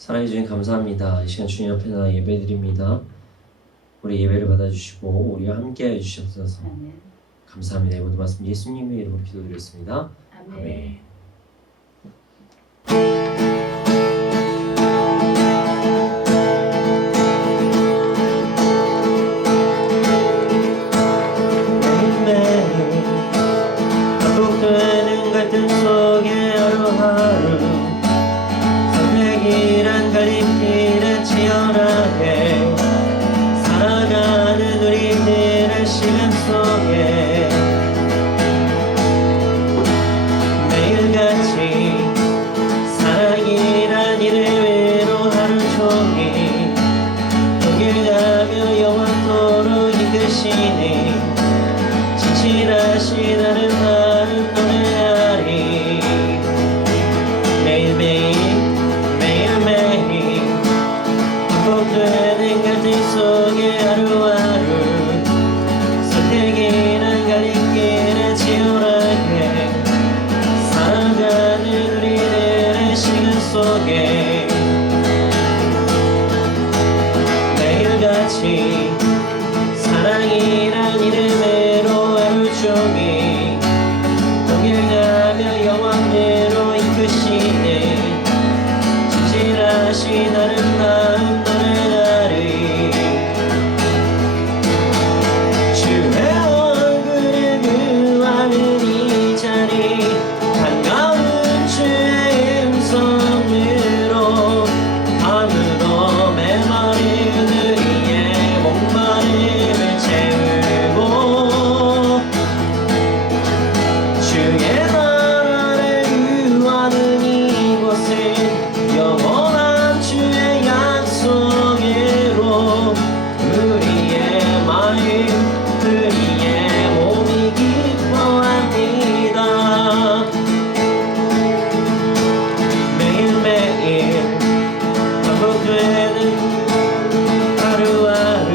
사랑해 주님 감사합니다. 이 시간 주님 앞에 나 예배드립니다. 우리 예배를 받아주시고 우리와 함께 해주시옵소서. 아멘. 감사합니다. 이 모든 말씀 예수님의 이름으로 기도드렸습니다. 아멘. 아멘. 매일매일 반복되는 갈등 속에 하루하루 선택이란 갈림길에 치열하게 살아가는 우리들의 시간 속에 매일같이 사랑이란 이름으로 하루 종일 동길 가며 영원토록 이끄시니 진실하신 아름다운 노래하리. 매일매일 매일매일 반복되는 갈등 속에 하루하루 선택이란 갈림길에 치열하게 살아가는 우리들의 시간 속에 매일같이 사랑이란 이름으로 하루 종일 동일 가며 영원으로 이끄시네 진실하신 아름다운 노래하리. 주의 얼굴을 구하는 이 자리 반가운 주의 음성으로 밤으로 메마른 우리의 목마름을 채우고 주의 나라를 구하는 이곳은 영원한 주의 약속으로 우리의 마음 우리의 몸이 기뻐합니다. 매일매일 반복되는 하루하루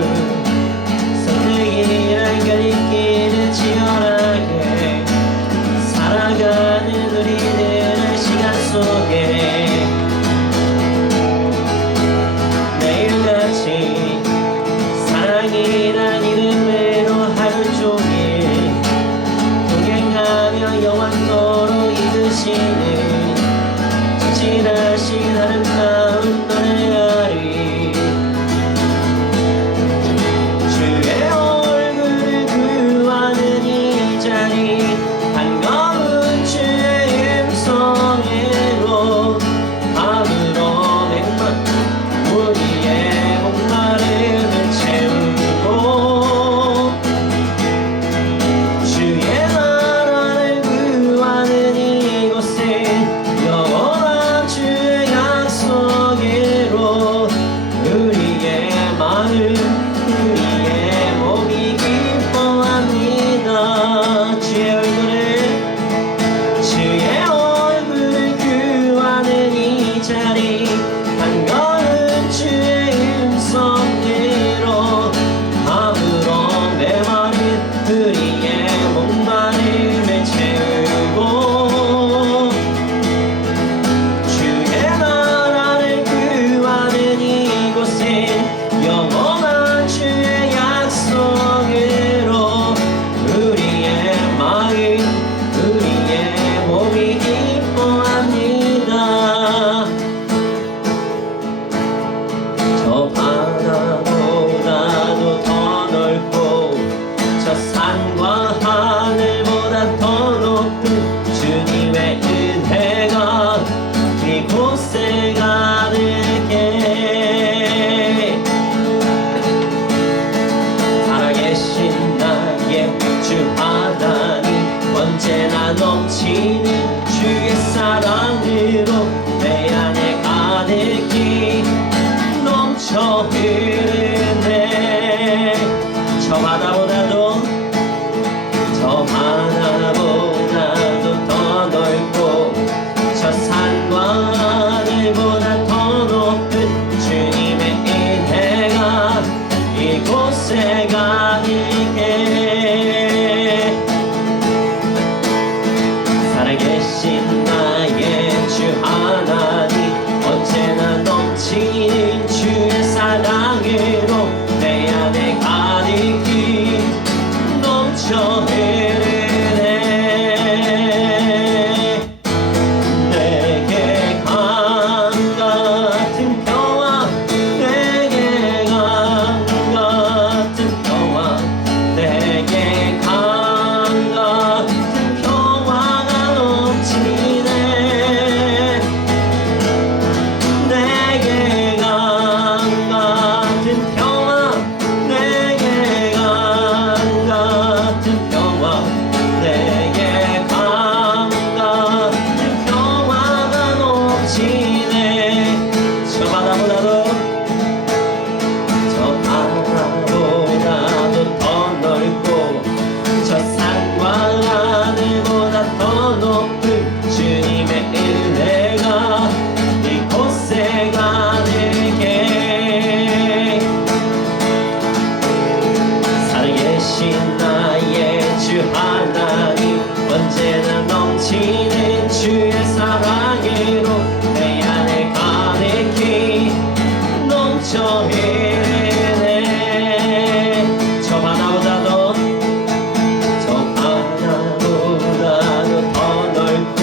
선택이란 갈림길에 치열하게 살아가는 우리들의 시간 속에 매일같이 사랑이란 이름으로 하나님 언제나 넘치는 주의 사랑으로 내 안에 가득히 넘쳐 흐르네. 저 바다보다도 더 넓고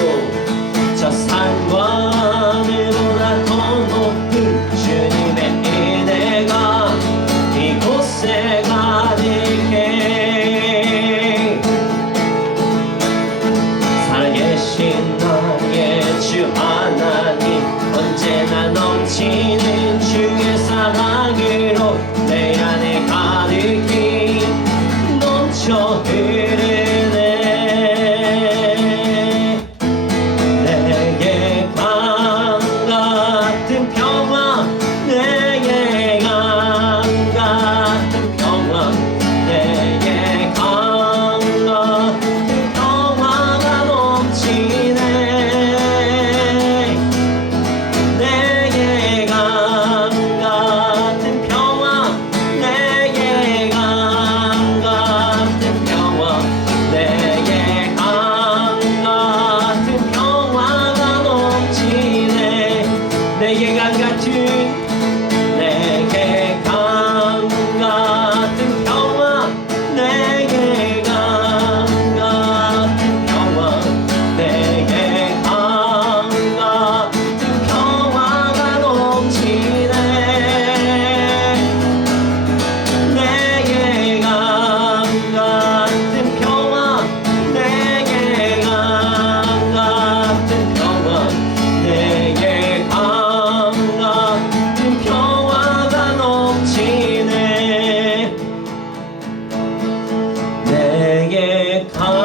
저 산과 하늘보다 더 높은 주님의 은혜가 이곳에 가득해. 살아계신 나의 주 하나님 언제나 넘치는 주의 사랑으로 내 안에 가득히 넘쳐 흐르네. 내게 강 같은 평화, 내게 강 같은 평화, 내게 강 같은 평화가 넘치네. 내게 강 같은 평화, 내게 강 같은 평화, 내게 강 같은 평화가 넘치네. 내게 강 같은, 내게 강 같은 평화, 내게 강 같은 평화, 내게 강 같은 평화가 넘치네. 내게 강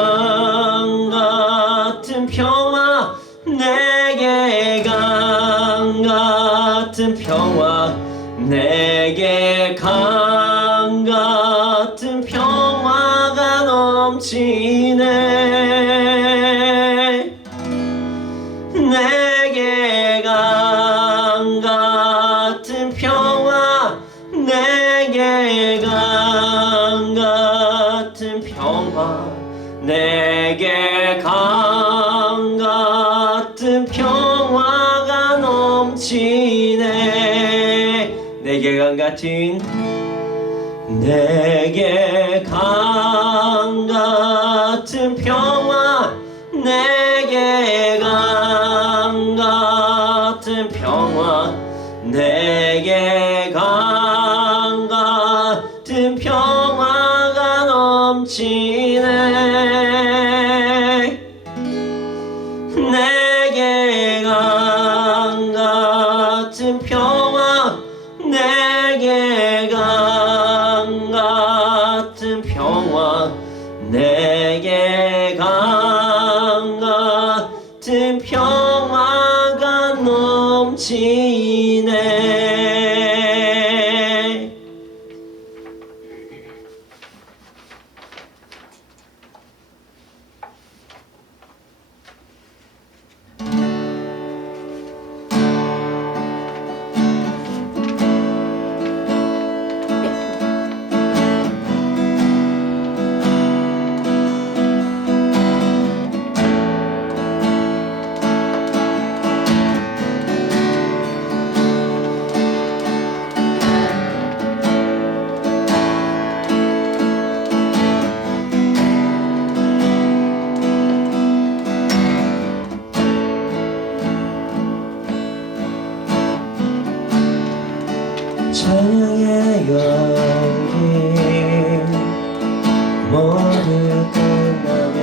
같은 평화, 내게 강 같은 평화, 내게 강 같은 평화가 넘치네. 내게 강 같은 평화, 내게 강 같은 평화, 내게 강 같은 평화가 넘치네. 내게 강 같은 평화, 내게 강 같은 평화, 내게 강 같은 평화가 넘치네. 내게 강 같은, 내게 강 같은 평화, 내게 강 같은 평화, 내게 강 같은 평화가 넘치네. 내게 강 같은 평화, 내게 강 같은 평화, 내게 강 같은 평화가 넘치네. 찬양의 연기 모두 끝나면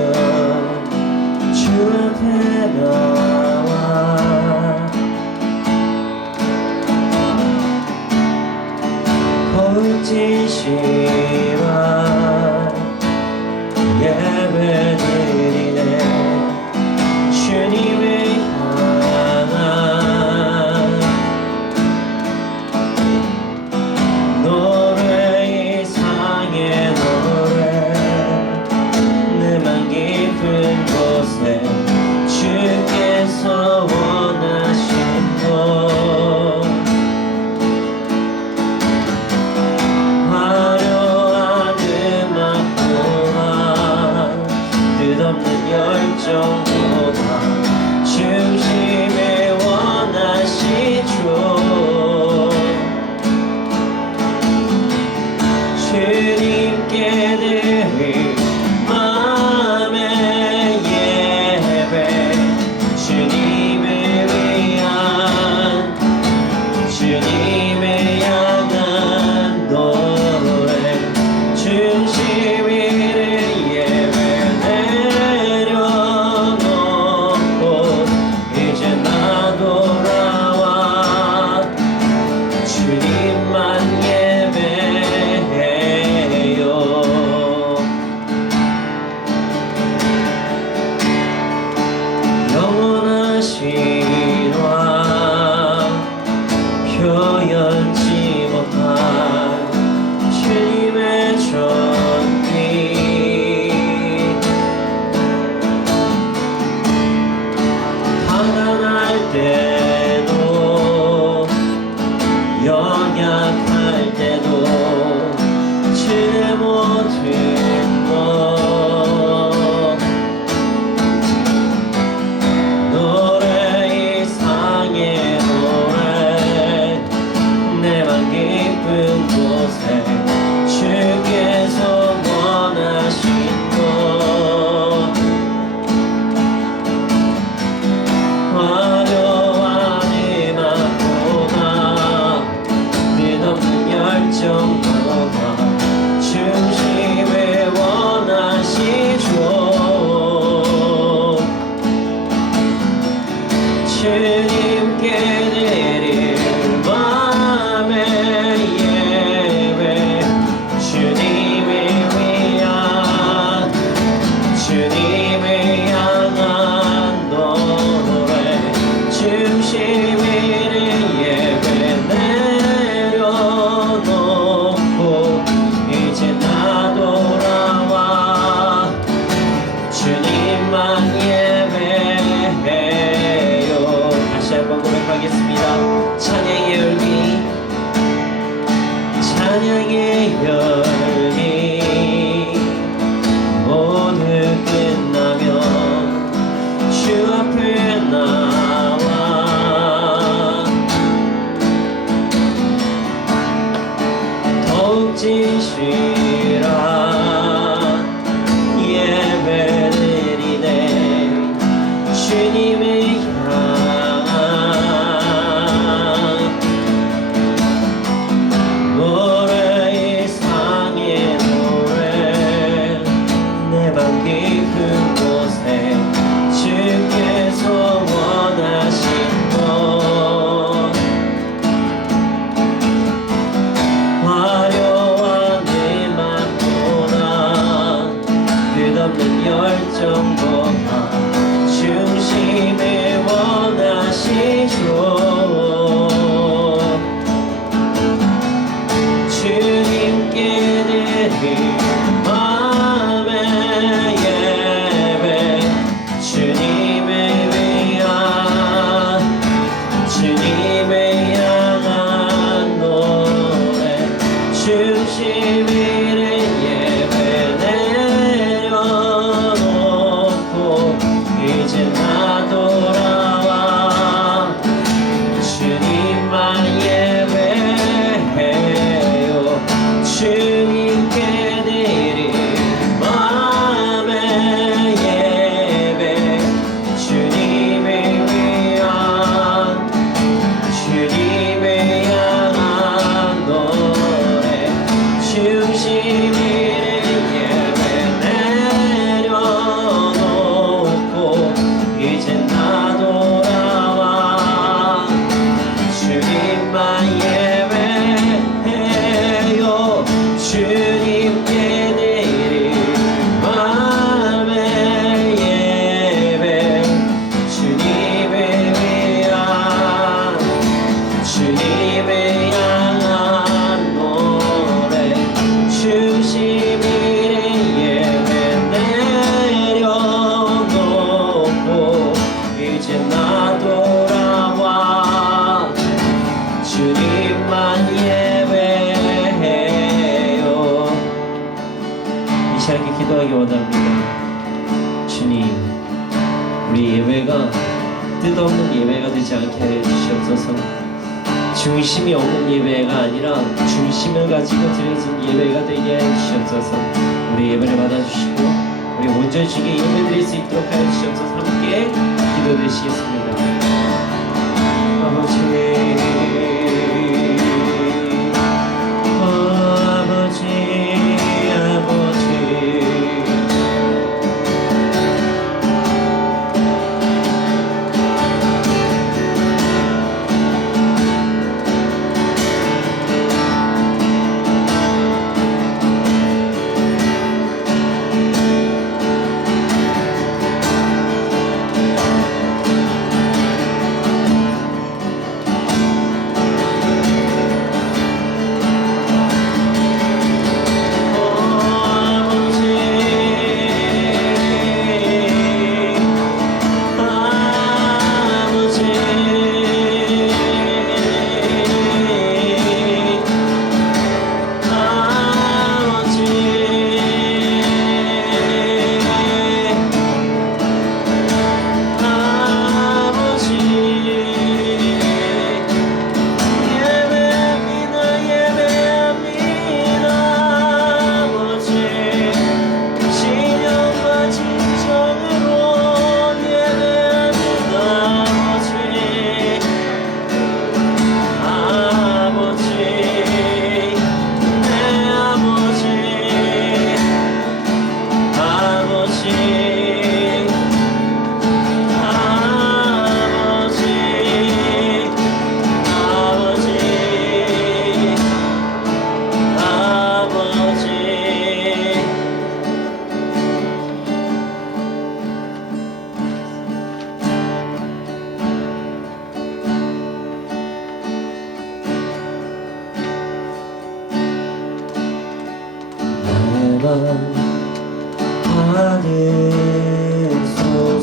주 앞에 나와 거친 시간 예배드리네. 주님을 향한 노래, 이상의 노래, 내맘 깊은 곳에 주께 끝없는 열정보다 중심을 원하시죠. 주님께 드릴 마음의 예배, 주님을 위한, 주님을 향한 노래, 중심 잃은 예배 내려놓고 이제 나 돌아와 주님만 예배해요. 주님께 드릴 마음의 예배, 주님을 위한, 주님을 향한 노래, 중심 잃은 예배 내려놓고 이제 나 돌아와 주님만 예배해요. 주님께 드릴 마음의 예배, 주님을 위한, 주님을 향한 노래, 중심 잃은 예배 내려놓고 이제 나 돌아와 주님만 예배해요. 이 시간에 기도하기 원합니다. 주님, 우리 예배가 뜻없는 예배가 되지 않게 하여 주시옵소서. 중심이 없는 예배가 아니라 중심을 가지고 드려진 예배가 되게 하여 주시옵소서. 우리 예배를 받아주시고 우리 온전히 주께 예배드릴 수 있도록 하여 주시옵소서. 함께 기도드리시겠습니다. 아버지, 아버지, 아버지,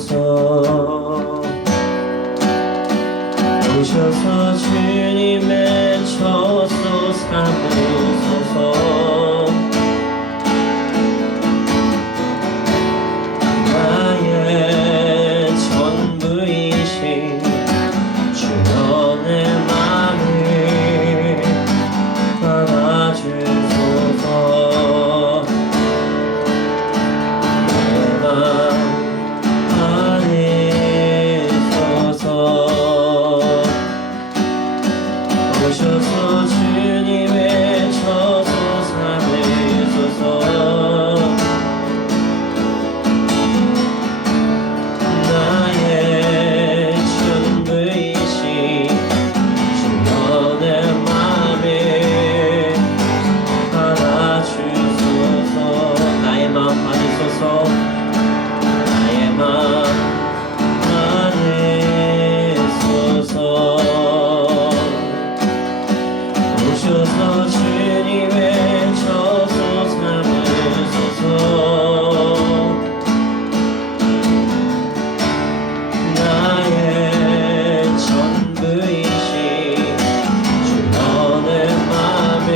받으소서. 오셔서 주님의 처소 삼으소서. 나의 전부이신 주여 내 맘을 받아주소서. 내 맘 안에 서서 오셔서 주님의 처소 삼으소서. 나의 전부이신 주여 내 맘을 받아주소서. 나의 마음 받으소서. 받으소서. 나의 맘 안에 서서 오셔서 주님의 저소 삼으소서. 나의 전부이신 주여의 맘을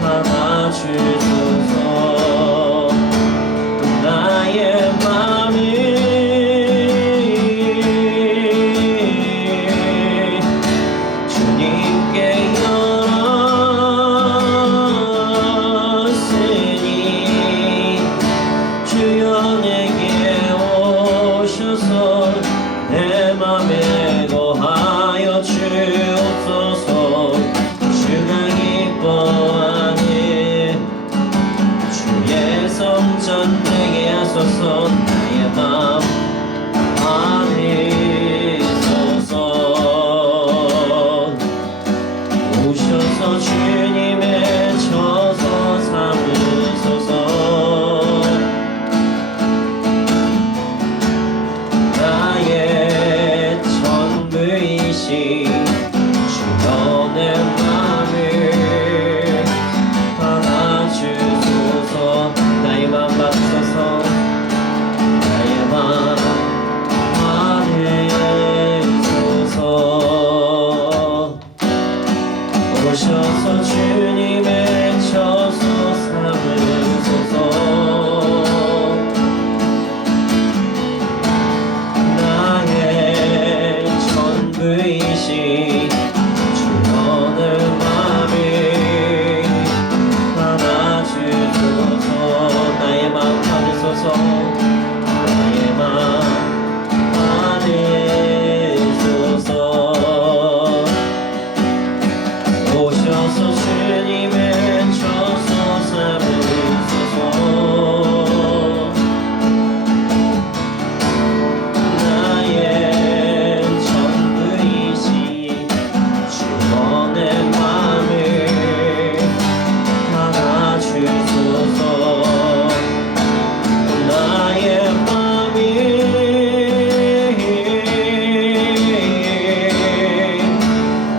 받아주소서. 나의 맘을 주님께 열었으니 주여 내게 오셔서 내 맘에 거하여 주옵소서. 주가 기뻐하는 주의 성전 내게 하소서. 나의 맘 안에 서서 오셔서 주님의 저소 삼으소서. 나의 전부이신 주여 내 맘을 받아주소서. 나의 맘 받으소서. 나의 맘 안에 서서 오셔서 주님의 저소 삼으소서. 나의 전부이신 주여의 맘을 받아주소서. 나의 맘 받으소서. 나의 맘 안에 서서 오셔서 주님의 저소 삼으소서. 나의 전부이신 주여 내 맘을 받아주소서. 나의 맘을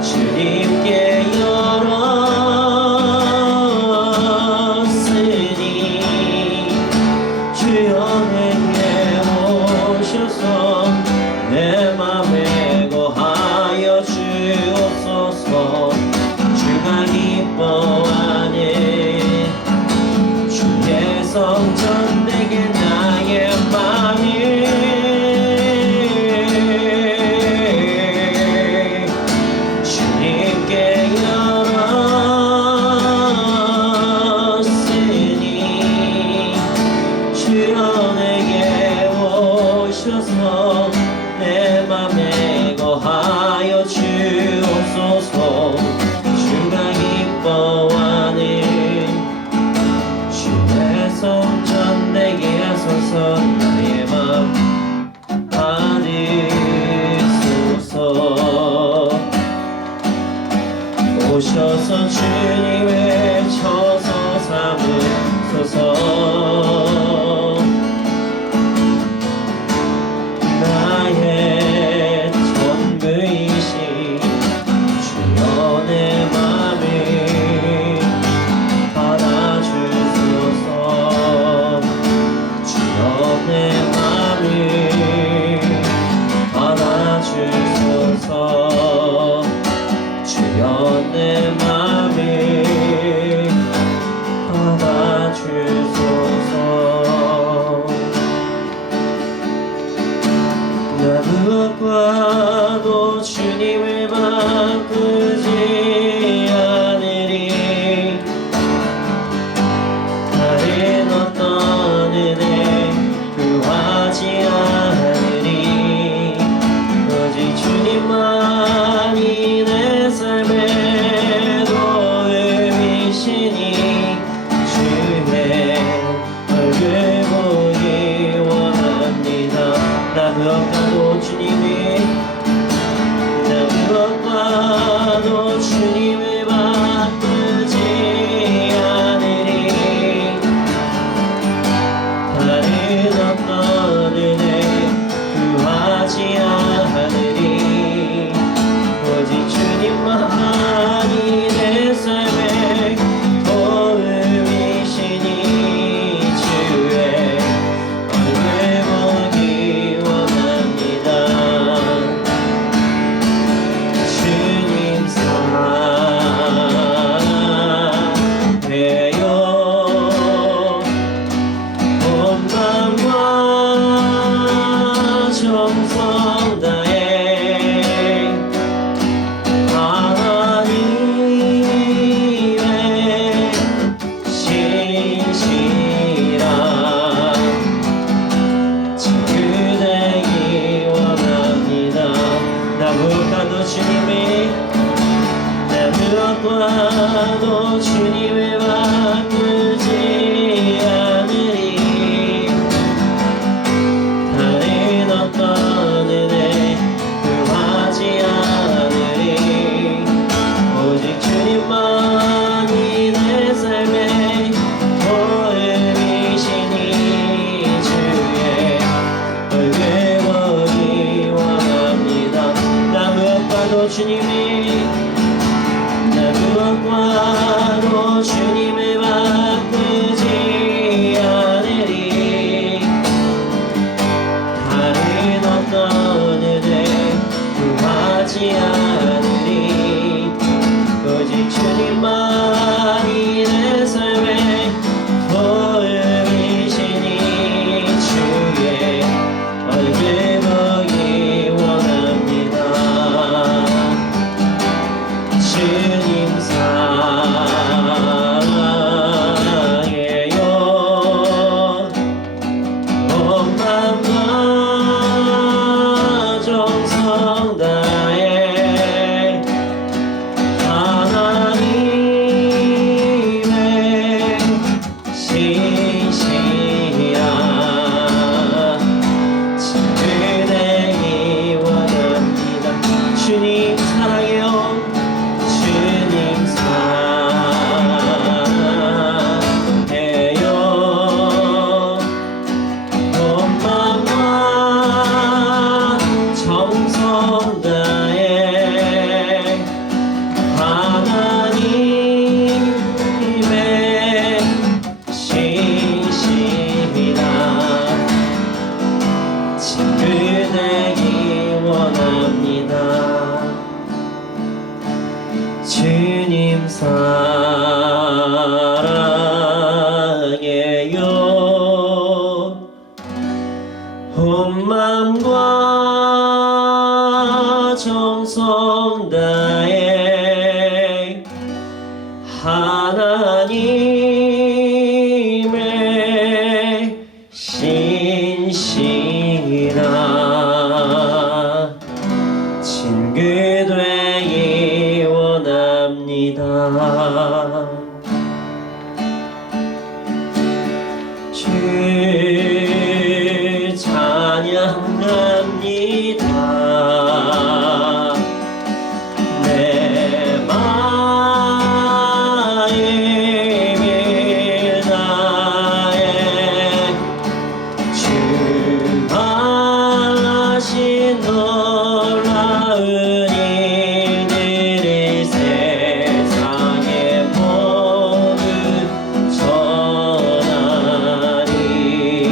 주님께 열었으니 주여 내게 오셔서 내 맘에 거하여 주옵소서. 주가 기뻐하는 주의 성전 내게 나의 맘을 주님께 열었으니 주여 내게 오셔서 내 맘에 거하여 주옵소서. 주가 기뻐하는 주의 성전 내게 하소서. 나의 맘 받으소서. 오셔서 주님의 저소 삼으소서. 나의 전부이신 주여 내 맘을 받아주소서. 주여 내 맘을 받아주소서. 주여 내 맘을 받아주소서. 나 무엇과도 주님을 바꾸지 않으리. 다른 어떤 은혜 구하지 않으리. 오직 주님만이 내 삶의 도움이시니 주의 얼굴 보기 원합니다. 나 무엇과도 주님을 바꾸지 않으리. 무엇과도 주님을 바꾸지 않으리. 다른 어떤 은혜 구하지 않으리. 오직 주님만이 내 삶의 보름이시니 주의 얼굴 보기 원합니다. 나 무엇과도 주님을 바꾸지 않으리. 다른 어떤 은혜 구하지 않으리. 오직 주님만이 내 삶의 보름이시니 주의 얼굴 보기 원합니다. 주님 사랑해요. 온 맘과 정성 다해 하나님의 신실한 친구되기 원합니다. 주님 사랑해요. 주님 사랑해요. 온 맘과 정성 다해 하나님의 신실한 친구 되기 원합니다. 주님 사랑해요. 온 맘과 정성 다해 하나님의 신실한 친구 되기 원합니다. 주 찬양합니다. 내 마음을 다해 주 하신 놀라운 일들을 세상에 모두 전하리.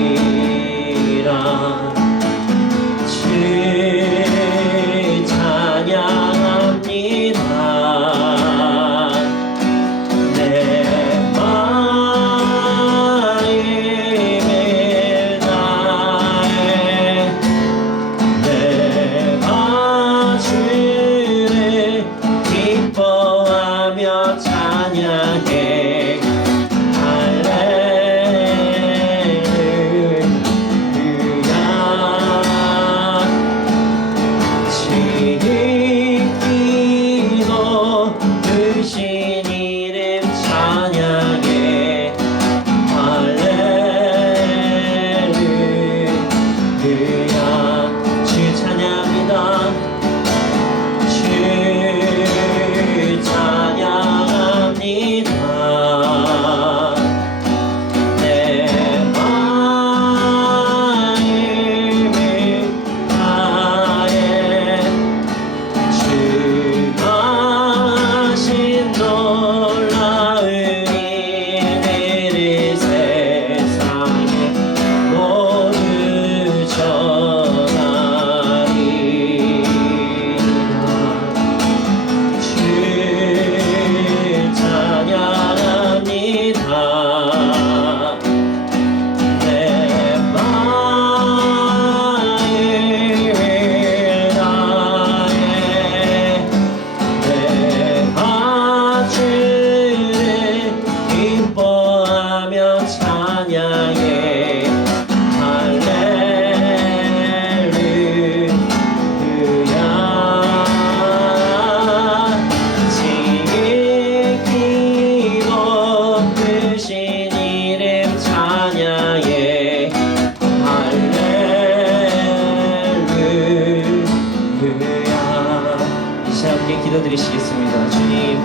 기도드리시겠습니다. 주님,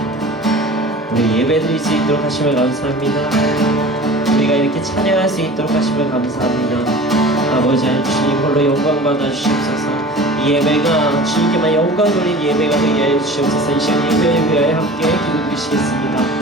우리 예배드릴 수 있도록 하심을 감사합니다. 우리가 이렇게 찬양할 수 있도록 하심을 감사합니다. 아버지 하나님, 주님 홀로 영광 받아 주시옵소서. 이 예배가 주님께만 영광 돌린 예배가 되게 하여 주시옵소서. 이 시간 예배를 위하여 함께 기도드리시겠습니다.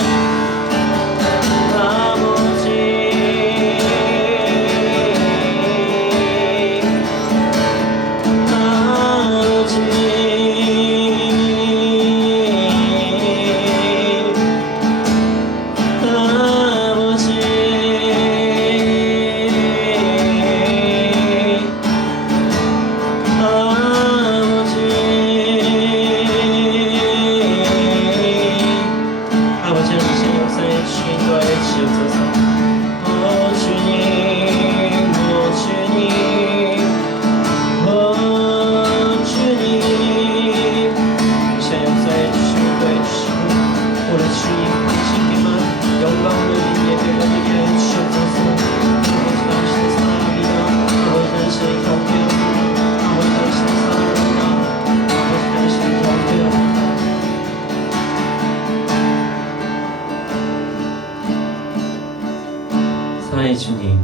사랑의 주님,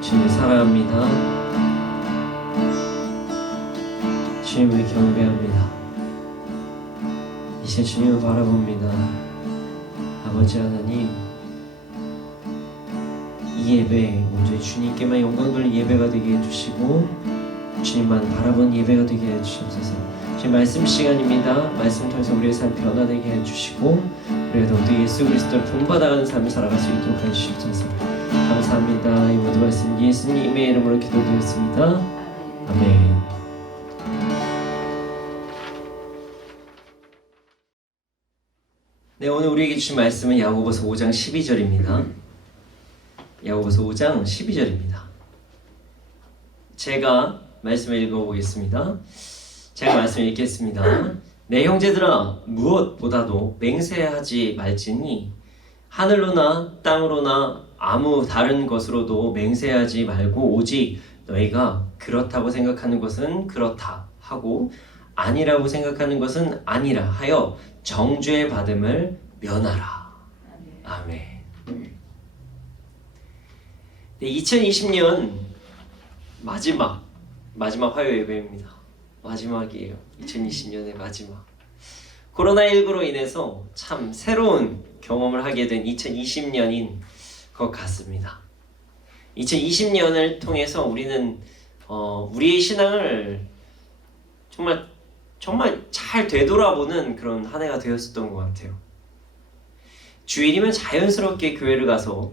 주님 사랑합니다. 주님을 경배합니다. 이제 주님을 바라봅니다. 아버지 하나님, 이 예배 온전히 주님께만 영광 돌린 예배가 되게 해주시고 주님만 바라본 예배가 되게 해주시옵소서. 지금 말씀 시간입니다. 말씀 통해서 우리의 삶 변화되게 해주시고 그래도 우리 예수 그리스도를 본받아가는 삶을 살아갈 수 있도록 해주시옵소서. 감사합니다. 이 모든 말씀 예수님의 이름으로 기도드렸습니다. 아멘. 네, 오늘 우리에게 주신 말씀은 야고보서 5장 12절입니다. 야고보서 5장 12절입니다. 제가 말씀을 읽어보겠습니다. 제가 말씀을 읽겠습니다. 내 형제들아, 무엇보다도 맹세하지 말지니 하늘로나 땅으로나 아무 다른 것으로도 맹세하지 말고 오직 너희가 그렇다고 생각하는 것은 그렇다 하고 아니라고 생각하는 것은 아니라 하여 정죄 받음을 면하라. 아멘. 네, 2020년 마지막 화요 예배입니다. 마지막이에요. 2020년의 마지막. 코로나19로 인해서 참 새로운 경험을 하게 된 2020년인 것 같습니다. 2020년을 통해서 우리는 우리의 신앙을 정말 잘 되돌아보는 그런 한 해가 되었었던 것 같아요. 주일이면 자연스럽게 교회를 가서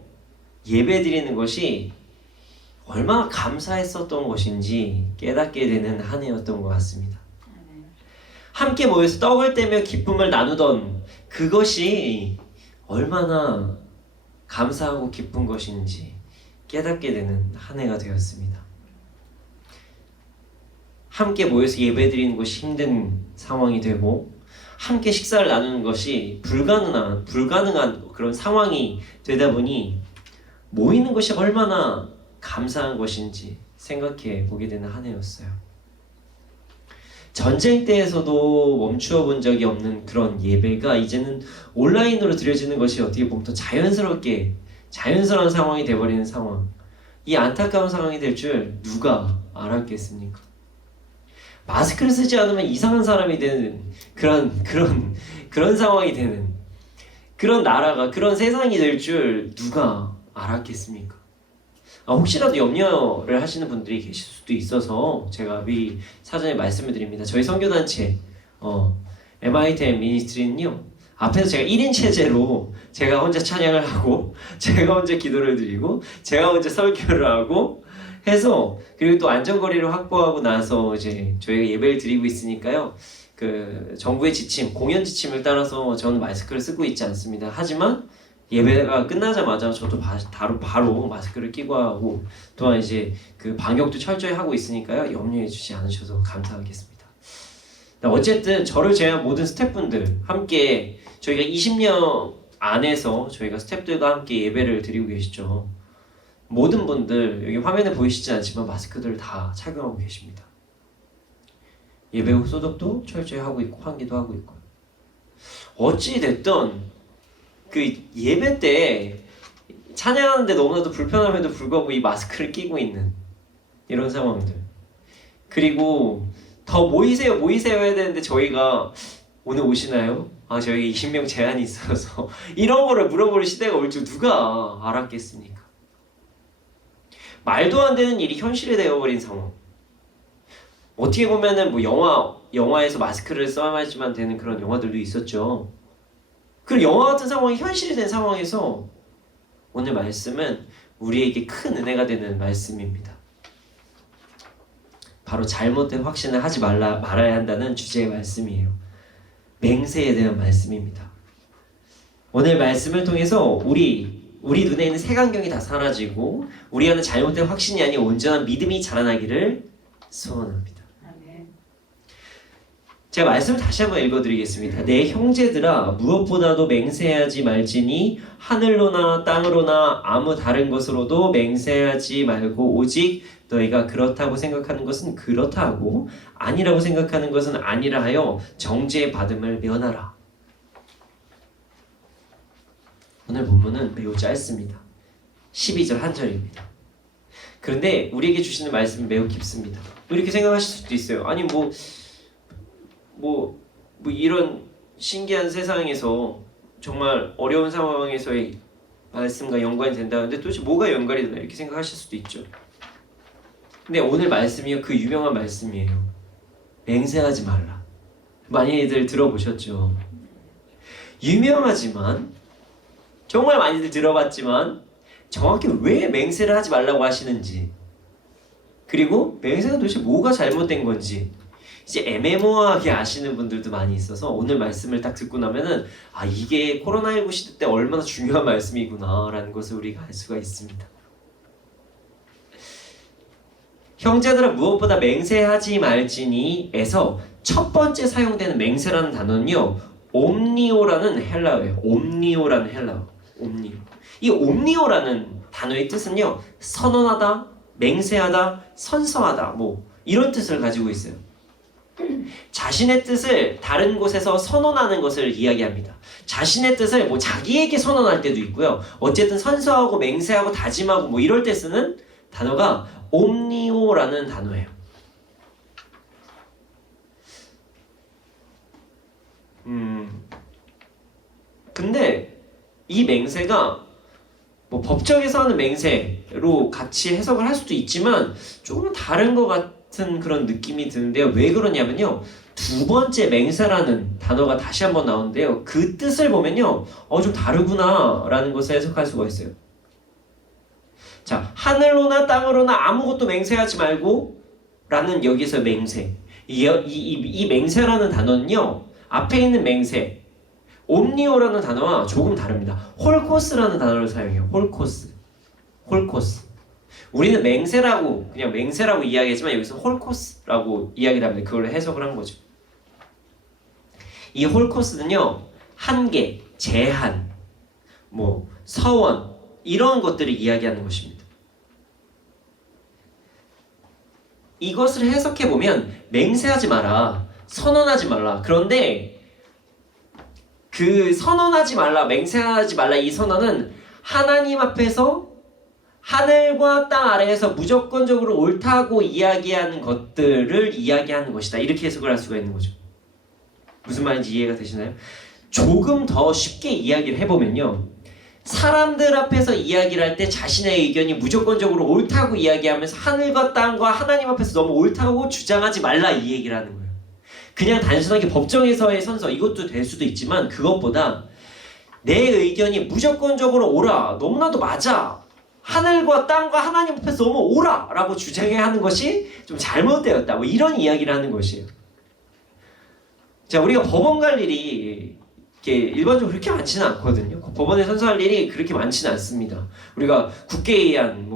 예배 드리는 것이 얼마나 감사했었던 것인지 깨닫게 되는 한 해였던 것 같습니다. 함께 모여서 떡을 떼며 기쁨을 나누던 그것이 얼마나 감사하고 기쁜 것인지 깨닫게 되는 한 해가 되었습니다. 함께 모여서 예배드리는 것이 힘든 상황이 되고 함께 식사를 나누는 것이 불가능한 그런 상황이 되다 보니 모이는 것이 얼마나 감사한 것인지 생각해 보게 되는 한 해였어요. 전쟁 때에서도 멈추어 본 적이 없는 그런 예배가 이제는 온라인으로 드려지는 것이 어떻게 보면 더 자연스러운 상황이 돼버리는 상황. 이 안타까운 상황이 될 줄 누가 알았겠습니까? 마스크를 쓰지 않으면 이상한 사람이 되는 그런 상황이 되는 그런 나라가 그런 세상이 될 줄 누가 알았겠습니까? 혹시라도 염려를 하시는 분들이 계실 수도 있어서 제가 미리 사전에 말씀을 드립니다. 저희 선교단체 MITM 미니스트리는요, 앞에서 제가 1인 체제로 제가 혼자 찬양을 하고 제가 혼자 기도를 드리고 제가 혼자 설교를 하고 해서, 그리고 또 안전거리를 확보하고 나서 이제 저희가 예배를 드리고 있으니까요, 그 정부의 지침, 공연 지침을 따라서 저는 마스크를 쓰고 있지 않습니다. 하지만 예배가 끝나자마자 저도 바로 마스크를 끼고 하고, 또한 이제 그 방역도 철저히 하고 있으니까요, 염려해 주지 않으셔도 감사하겠습니다. 어쨌든 저를 제외한 모든 스태프분들 함께 저희가 20년 안에서 저희가 스태프들과 함께 예배를 드리고 계시죠. 모든 분들 여기 화면에 보이시지 않지만 마스크들을 다 착용하고 계십니다. 예배 후 소독도 철저히 하고 있고 환기도 하고 있고. 어찌 됐든 그 예배 때 찬양하는데 너무나도 불편함에도 불구하고 이 마스크를 끼고 있는 이런 상황들. 그리고 더 모이세요 해야 되는데 저희가 오늘 오시나요? 저희 20명 제한이 있어서 이런 거를 물어볼 시대가 올 줄 누가 알았겠습니까? 말도 안 되는 일이 현실이 되어버린 상황. 어떻게 보면은 뭐 영화에서 마스크를 써야지만 되는 그런 영화들도 있었죠. 그리고 영화 같은 상황이 현실이 된 상황에서 오늘 말씀은 우리에게 큰 은혜가 되는 말씀입니다. 바로 잘못된 확신을 하지 말아야 한다는 주제의 말씀이에요. 맹세에 대한 말씀입니다. 오늘 말씀을 통해서 우리 눈에 있는 색안경이 다 사라지고 우리 안에 잘못된 확신이 아닌 온전한 믿음이 자라나기를 소원합니다. 제가 말씀을 다시 한번 읽어드리겠습니다. 내 형제들아 무엇보다도 맹세하지 말지니 하늘로나 땅으로나 아무 다른 것으로도 맹세하지 말고 오직 너희가 그렇다고 생각하는 것은 그렇다 하고 아니라고 생각하는 것은 아니라 하여 정죄 받음을 면하라. 오늘 본문은 매우 짧습니다. 12절 한 절입니다. 그런데 우리에게 주시는 말씀은 매우 깊습니다. 이렇게 생각하실 수도 있어요. 아니 뭐 이런 신기한 세상에서 정말 어려운 상황에서의 말씀과 연관이 된다는데 도대체 뭐가 연관이 되나 이렇게 생각하실 수도 있죠. 근데 오늘 말씀이 그 유명한 말씀이에요. 맹세하지 말라. 많이들 들어보셨죠. 유명하지만 정말 많이들 들어봤지만 정확히 왜 맹세를 하지 말라고 하시는지, 그리고 맹세가 도대체 뭐가 잘못된 건지 이제 애매모호하게 아시는 분들도 많이 있어서 오늘 말씀을 딱 듣고 나면은 이게 코로나19 시대 때 얼마나 중요한 말씀이구나 라는 것을 우리가 알 수가 있습니다. 형제들아 무엇보다 맹세하지 말지니에서 첫 번째 사용되는 맹세라는 단어는요, 옴니오라는 헬라어예요. 옴니오라는 헬라어. 옴니오. 이 옴니오라는 단어의 뜻은요, 선언하다, 맹세하다, 선서하다 이런 뜻을 가지고 있어요. 자신의 뜻을 다른 곳에서 선언하는 것을 이야기합니다. 자신의 뜻을 자기에게 선언할 때도 있고요. 어쨌든 선서하고 맹세하고 다짐하고 이럴 때 쓰는 단어가 옴니오라는 단어예요. 근데 이 맹세가 법정에서 하는 맹세로 같이 해석을 할 수도 있지만 조금 다른 것 같은 그런 느낌이 드는데요. 왜 그러냐면요, 두 번째 맹세라는 단어가 다시 한번 나오는데요, 그 뜻을 보면요 좀 다르구나 라는 것을 해석할 수가 있어요. 자, 하늘로나 땅으로나 아무것도 맹세하지 말고 라는 여기서 맹세, 이 맹세라는 단어는요, 앞에 있는 맹세 옴니오라는 단어와 조금 다릅니다. 홀코스라는 단어를 사용해요. 홀코스. 우리는 그냥 맹세라고 이야기하지만 여기서 홀코스라고 이야기를 합니다. 그걸 해석을 한 거죠. 이 홀코스는요, 한계, 제한, 서원 이런 것들을 이야기하는 것입니다. 이것을 해석해 보면 맹세하지 마라, 선언하지 말라. 그런데 그 선언하지 말라, 맹세하지 말라 이 선언은 하나님 앞에서 하늘과 땅 아래에서 무조건적으로 옳다고 이야기하는 것들을 이야기하는 것이다. 이렇게 해석을 할 수가 있는 거죠. 무슨 말인지 이해가 되시나요? 조금 더 쉽게 이야기를 해보면요, 사람들 앞에서 이야기를 할 때 자신의 의견이 무조건적으로 옳다고 이야기하면서 하늘과 땅과 하나님 앞에서 너무 옳다고 주장하지 말라 이 얘기를 하는 거예요. 그냥 단순하게 법정에서의 선서 이것도 될 수도 있지만 그것보다 내 의견이 무조건적으로 옳아, 너무나도 맞아, 하늘과 땅과 하나님 앞에서 너무 옳아 라고 주장해야 하는 것이 좀 잘못되었다, 이런 이야기를 하는 것이에요. 자, 우리가 법원 갈 일이 이렇게 일반적으로 그렇게 많지는 않거든요. 법원에 선서할 일이 그렇게 많지는 않습니다. 우리가 국회에 의한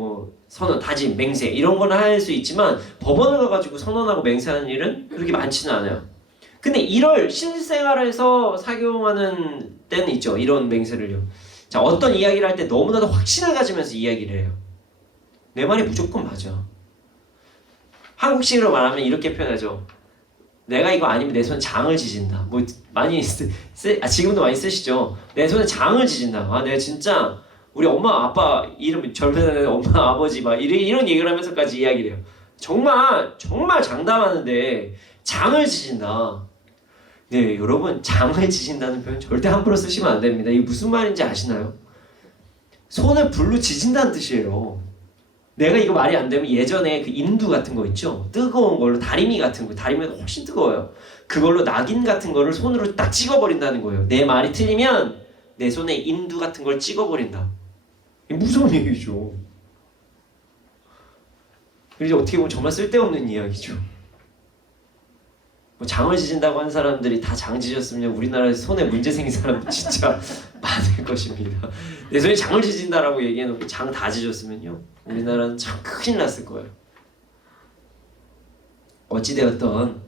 선언, 다짐, 맹세 이런 건 할 수 있지만 법원을 가가지고 선언하고 맹세하는 일은 그렇게 많지는 않아요. 근데 이럴 실생활에서 사용하는 때는 있죠. 이런 맹세를요. 자, 어떤 이야기를 할 때 너무나도 확신을 가지면서 이야기를 해요. 내 말이 무조건 맞아. 한국식으로 말하면 이렇게 표현하죠. 내가 이거 아니면 내 손에 장을 지진다. 뭐 많이 지금도 많이 쓰시죠. 내 손에 장을 지진다. 아, 내가 진짜 우리 엄마 아빠 이름 젊은 애 엄마 아버지 막 이런 얘기를 하면서까지 이야기를 해요. 정말 장담하는데 장을 지진다. 네, 여러분 장을 지진다는 표현 절대 함부로 쓰시면 안 됩니다. 이게 무슨 말인지 아시나요? 손을 불로 지진다는 뜻이에요. 내가 이거 말이 안 되면 예전에 그 인두 같은 거 있죠? 뜨거운 걸로 다리미 같은 거, 다리미가 훨씬 뜨거워요. 그걸로 낙인 같은 거를 손으로 딱 찍어버린다는 거예요. 내 말이 틀리면 내 손에 인두 같은 걸 찍어버린다. 이게 무서운 얘기죠. 그래서 어떻게 보면 정말 쓸데없는 이야기죠. 뭐 장을 지진다고 하는 사람들이 다 장 지졌으면 우리나라에서 손에 문제 생긴 사람 진짜 많을 것입니다. 내 손에 장을 지진다라고 얘기해놓고 장 다 지졌으면요 우리나라는 참 큰일 났을 거예요. 어찌되었던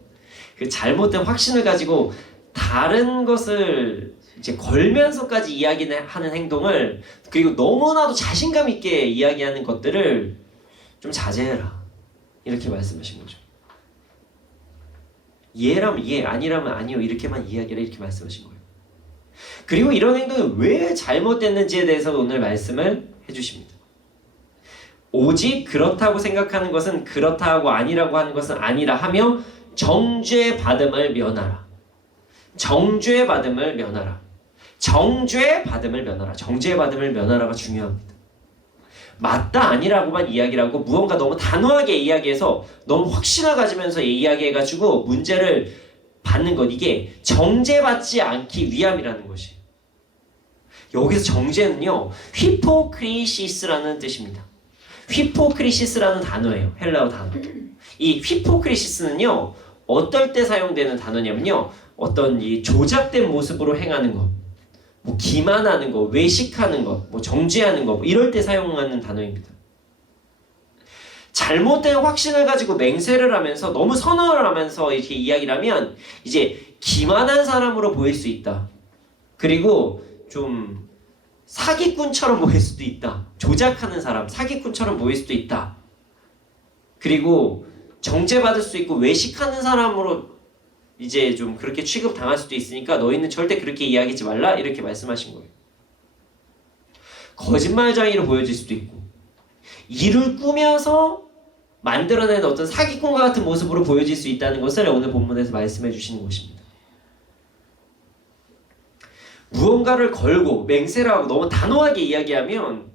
그 잘못된 확신을 가지고 다른 것을 이제 걸면서까지 이야기하는 행동을, 그리고 너무나도 자신감 있게 이야기하는 것들을 좀 자제해라, 이렇게 말씀하신 거죠. 예라면 예, 아니라면 아니요, 이렇게만 이야기해라, 이렇게 말씀하신 거예요. 그리고 이런 행동이 왜 잘못됐는지에 대해서 오늘 말씀을 해주십니다. 오직 그렇다고 생각하는 것은 그렇다고 아니라고 하는 것은 아니라 하며 정죄 받음을 면하라. 정죄 받음을 면하라. 정죄 받음을 면하라. 정죄 받음을 면하라가 중요합니다. 맞다 아니라고만 이야기를 하고 무언가 너무 단호하게 이야기해서 너무 확신을 가지면서 이야기해가지고 문제를 받는 것, 이게 정죄받지 않기 위함이라는 것이. 여기서 정죄는요 휘포크리시스라는 뜻입니다. 휘포크리시스라는 단어예요. 헬라어 단어. 이 휘포크리시스는요 어떨 때 사용되는 단어냐면요, 어떤 이 조작된 모습으로 행하는 것, 뭐 기만하는 것, 외식하는 것, 뭐 정죄하는 것, 뭐 이럴 때 사용하는 단어입니다. 잘못된 확신을 가지고 맹세를 하면서 너무 선언을 하면서 이렇게 이야기를 하면 이제 기만한 사람으로 보일 수 있다. 그리고 좀 사기꾼처럼 보일 수도 있다. 조작하는 사람, 사기꾼처럼 보일 수도 있다. 그리고 정죄받을 수 있고 외식하는 사람으로 이제 좀 그렇게 취급당할 수도 있으니까 너희는 절대 그렇게 이야기하지 말라, 이렇게 말씀하신 거예요. 거짓말쟁이로 보여질 수도 있고 일을 꾸며서 만들어낸 어떤 사기꾼과 같은 모습으로 보여질 수 있다는 것을 오늘 본문에서 말씀해 주시는 것입니다. 무언가를 걸고 맹세를 하고 너무 단호하게 이야기하면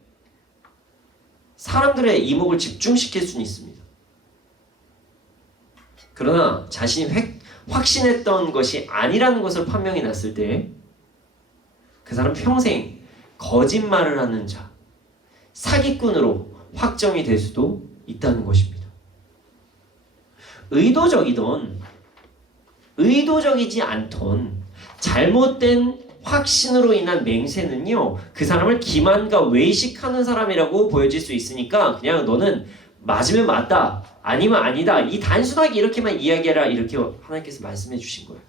사람들의 이목을 집중시킬 수는 있습니다. 그러나 자신이 확신했던 것이 아니라는 것을 판명이 났을 때 그 사람 평생 거짓말을 하는 자, 사기꾼으로 확정이 될 수도 있다는 것입니다. 의도적이던 의도적이지 않던 잘못된 확신으로 인한 맹세는요 그 사람을 기만과 외식하는 사람이라고 보여질 수 있으니까 그냥 너는 맞으면 맞다, 아니면 아니다, 이 단순하게 이렇게만 이야기해라, 이렇게 하나님께서 말씀해 주신 거예요.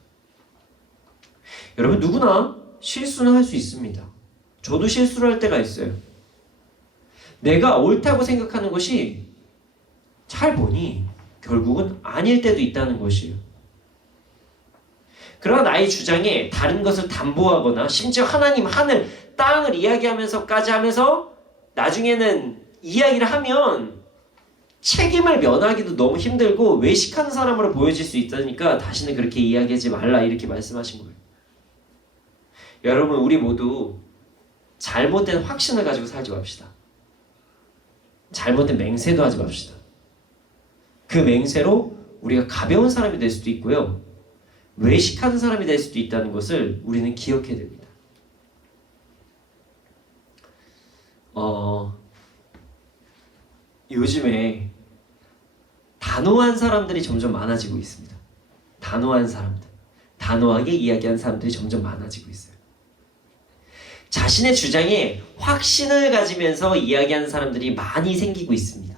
여러분 누구나 실수는 할 수 있습니다. 저도 실수를 할 때가 있어요. 내가 옳다고 생각하는 것이 잘 보니 결국은 아닐 때도 있다는 것이에요. 그러나 나의 주장에 다른 것을 담보하거나 심지어 하나님, 하늘, 땅을 이야기하면서까지 하면서 나중에는 이야기를 하면 책임을 면하기도 너무 힘들고 외식하는 사람으로 보여질 수 있다니까 다시는 그렇게 이야기하지 말라, 이렇게 말씀하신 거예요. 여러분 우리 모두 잘못된 확신을 가지고 살지 맙시다. 잘못된 맹세도 하지 맙시다. 그 맹세로 우리가 가벼운 사람이 될 수도 있고요, 외식하는 사람이 될 수도 있다는 것을 우리는 기억해야 됩니다. 요즘에 단호한 사람들이 점점 많아지고 있습니다. 단호한 사람들, 단호하게 이야기하는 사람들이 점점 많아지고 있어요. 자신의 주장에 확신을 가지면서 이야기하는 사람들이 많이 생기고 있습니다.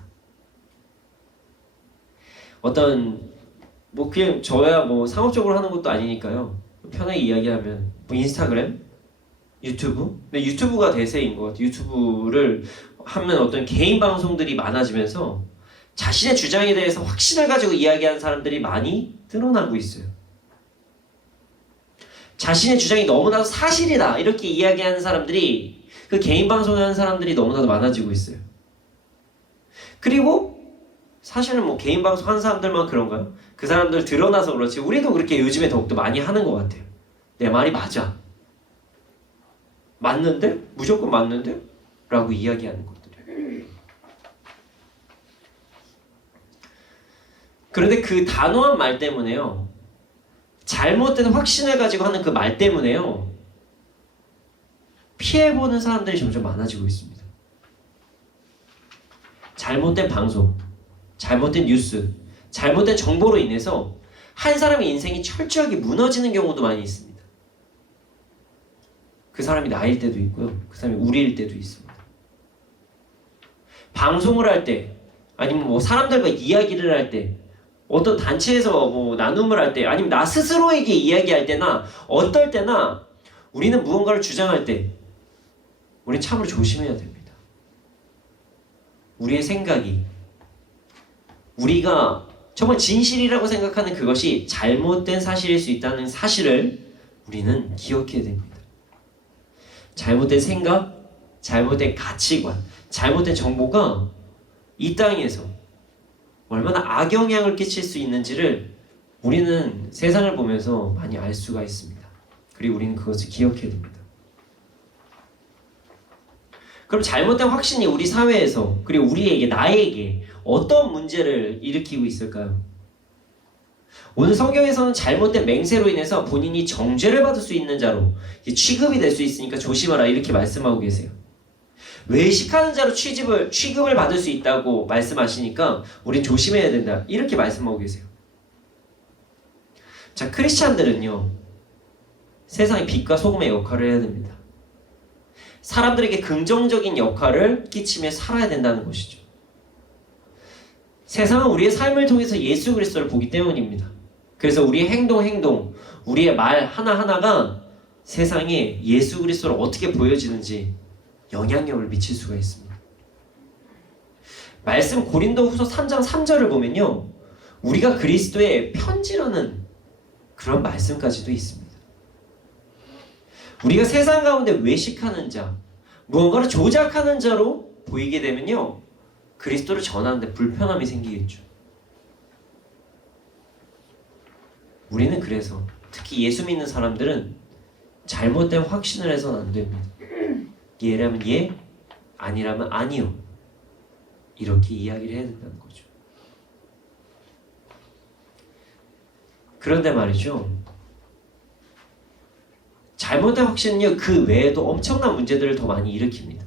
어떤 뭐 그냥 저야 뭐 상업적으로 하는 것도 아니니까요. 편하게 이야기하면 뭐 인스타그램, 유튜브, 근데 유튜브가 대세인 것 같아요. 유튜브를 하면 어떤 개인 방송들이 많아지면서 자신의 주장에 대해서 확신을 가지고 이야기하는 사람들이 많이 늘어나고 있어요. 자신의 주장이 너무나도 사실이다 이렇게 이야기하는 사람들이, 그 개인 방송을 하는 사람들이 너무나도 많아지고 있어요. 그리고 사실은 뭐 개인 방송 하는 사람들만 그런가요? 그 사람들 드러나서 그렇지 우리도 그렇게 요즘에 더욱더 많이 하는 것 같아요. 내 말이 맞아. 맞는데? 무조건 맞는데? 라고 이야기하는 것들이에요. 그런데 그 단호한 말 때문에요, 잘못된 확신을 가지고 하는 그 말 때문에요, 피해보는 사람들이 점점 많아지고 있습니다. 잘못된 방송, 잘못된 뉴스, 잘못된 정보로 인해서 한 사람의 인생이 철저하게 무너지는 경우도 많이 있습니다. 그 사람이 나일 때도 있고요, 그 사람이 우리일 때도 있습니다. 방송을 할 때, 아니면 뭐 사람들과 이야기를 할 때, 어떤 단체에서 뭐 나눔을 할 때, 아니면 나 스스로에게 이야기할 때나 어떨 때나 우리는 무언가를 주장할 때 우리는 참으로 조심해야 됩니다. 우리의 생각이, 우리가 정말 진실이라고 생각하는 그것이 잘못된 사실일 수 있다는 사실을 우리는 기억해야 됩니다. 잘못된 생각, 잘못된 가치관, 잘못된 정보가 이 땅에서 얼마나 악영향을 끼칠 수 있는지를 우리는 세상을 보면서 많이 알 수가 있습니다. 그리고 우리는 그것을 기억해야 됩니다. 그럼 잘못된 확신이 우리 사회에서, 그리고 우리에게, 나에게 어떤 문제를 일으키고 있을까요? 오늘 성경에서는 잘못된 맹세로 인해서 본인이 정죄를 받을 수 있는 자로 취급이 될 수 있으니까 조심하라 이렇게 말씀하고 계세요. 외식하는 자로 취급을 받을 수 있다고 말씀하시니까 우린 조심해야 된다 이렇게 말씀하고 계세요. 자, 크리스찬들은요, 세상의 빛과 소금의 역할을 해야 됩니다. 사람들에게 긍정적인 역할을 끼치며 살아야 된다는 것이죠. 세상은 우리의 삶을 통해서 예수 그리스도를 보기 때문입니다. 그래서 우리의 행동, 우리의 말 하나하나가 세상에 예수 그리스도를 어떻게 보여지는지 영향력을 미칠 수가 있습니다. 말씀 고린도후서 3장 3절을 보면요, 우리가 그리스도의 편지라는 그런 말씀까지도 있습니다. 우리가 세상 가운데 외식하는 자, 무언가를 조작하는 자로 보이게 되면요, 그리스도를 전하는데 불편함이 생기겠죠. 우리는 그래서 특히 예수 믿는 사람들은 잘못된 확신을 해서는 안 됩니다. 예라면 예, 아니라면 아니요. 이렇게 이야기를 해야 된다는 거죠. 그런데 말이죠, 잘못된 확신은요, 그 외에도 엄청난 문제들을 더 많이 일으킵니다.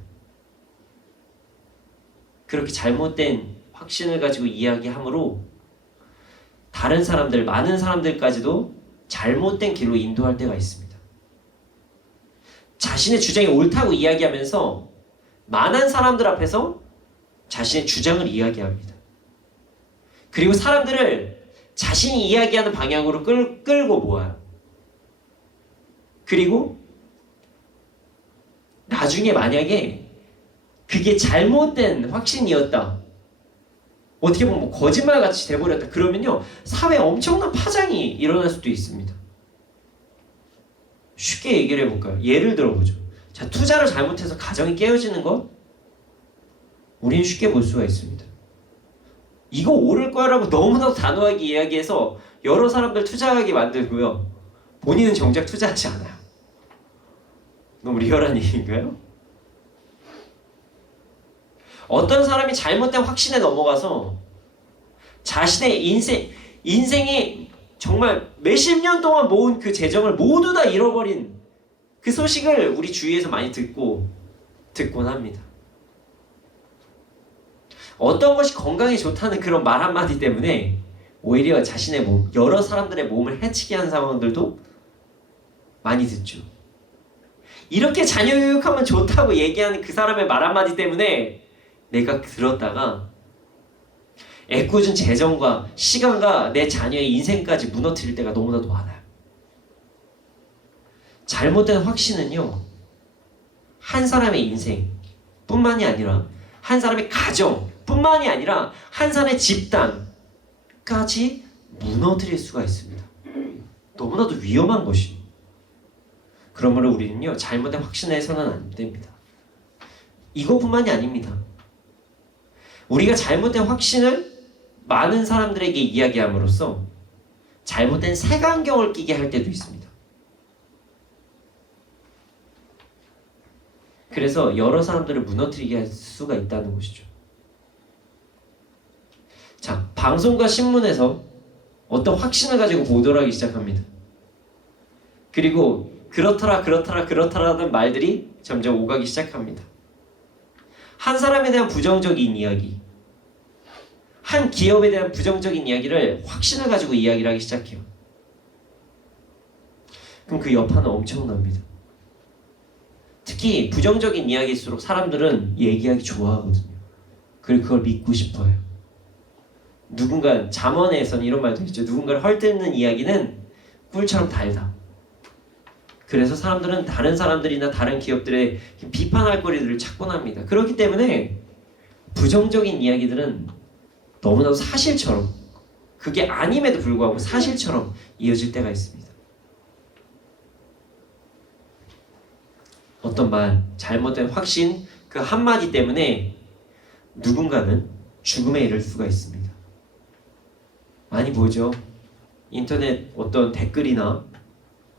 그렇게 잘못된 확신을 가지고 이야기함으로 다른 사람들, 많은 사람들까지도 잘못된 길로 인도할 때가 있습니다. 자신의 주장이 옳다고 이야기하면서 많은 사람들 앞에서 자신의 주장을 이야기합니다. 그리고 사람들을 자신이 이야기하는 방향으로 끌고 모아요. 그리고 나중에 만약에 그게 잘못된 확신이었다, 어떻게 보면 뭐 거짓말같이 돼버렸다, 그러면요, 사회에 엄청난 파장이 일어날 수도 있습니다. 쉽게 얘기를 해볼까요? 예를 들어보죠. 자, 투자를 잘못해서 가정이 깨어지는 것, 우리는 쉽게 볼 수가 있습니다. 이거 오를 거라고 너무나도 단호하게 이야기해서 여러 사람들 투자하게 만들고요, 본인은 정작 투자하지 않아요. 너무 리얼한 얘기인가요? 어떤 사람이 잘못된 확신에 넘어가서 자신의 인생이 정말 몇십 년 동안 모은 그 재정을 모두 다 잃어버린 그 소식을 우리 주위에서 많이 듣곤 합니다. 어떤 것이 건강에 좋다는 그런 말 한마디 때문에 오히려 자신의 몸, 여러 사람들의 몸을 해치게 하는 상황들도 많이 듣죠. 이렇게 자녀 교육하면 좋다고 얘기하는 그 사람의 말 한마디 때문에 내가 들었다가 애꿎은 재정과 시간과 내 자녀의 인생까지 무너뜨릴 때가 너무나도 많아요. 잘못된 확신은요, 한 사람의 인생 뿐만이 아니라 한 사람의 가정, 뿐만이 아니라 한 사람의 집단까지 무너뜨릴 수가 있습니다. 너무나도 위험한 것이에요. 그러므로 우리는요, 잘못된 확신에 해서는 안 됩니다. 이것뿐만이 아닙니다. 우리가 잘못된 확신을 많은 사람들에게 이야기함으로써 잘못된 색안경을 끼게 할 때도 있습니다. 그래서 여러 사람들을 무너뜨리게 할 수가 있다는 것이죠. 자, 방송과 신문에서 어떤 확신을 가지고 보도를 하기 시작합니다. 그리고 그렇더라라는 말들이 점점 오가기 시작합니다. 한 사람에 대한 부정적인 이야기, 한 기업에 대한 부정적인 이야기를 확신을 가지고 이야기를 하기 시작해요. 그럼 그 여파는 엄청납니다. 특히 부정적인 이야기일수록 사람들은 얘기하기 좋아하거든요. 그리고 그걸 믿고 싶어요. 누군가 잠언에서는 이런 말도 있죠. 누군가를 헐뜯는 이야기는 꿀처럼 달다. 그래서 사람들은 다른 사람들이나 다른 기업들의 비판할 거리들을 찾곤 합니다. 그렇기 때문에 부정적인 이야기들은 너무나도 사실처럼, 그게 아님에도 불구하고 사실처럼 이어질 때가 있습니다. 어떤 말, 잘못된 확신 그 한마디 때문에 누군가는 죽음에 이를 수가 있습니다. 많이 보죠. 인터넷 어떤 댓글이나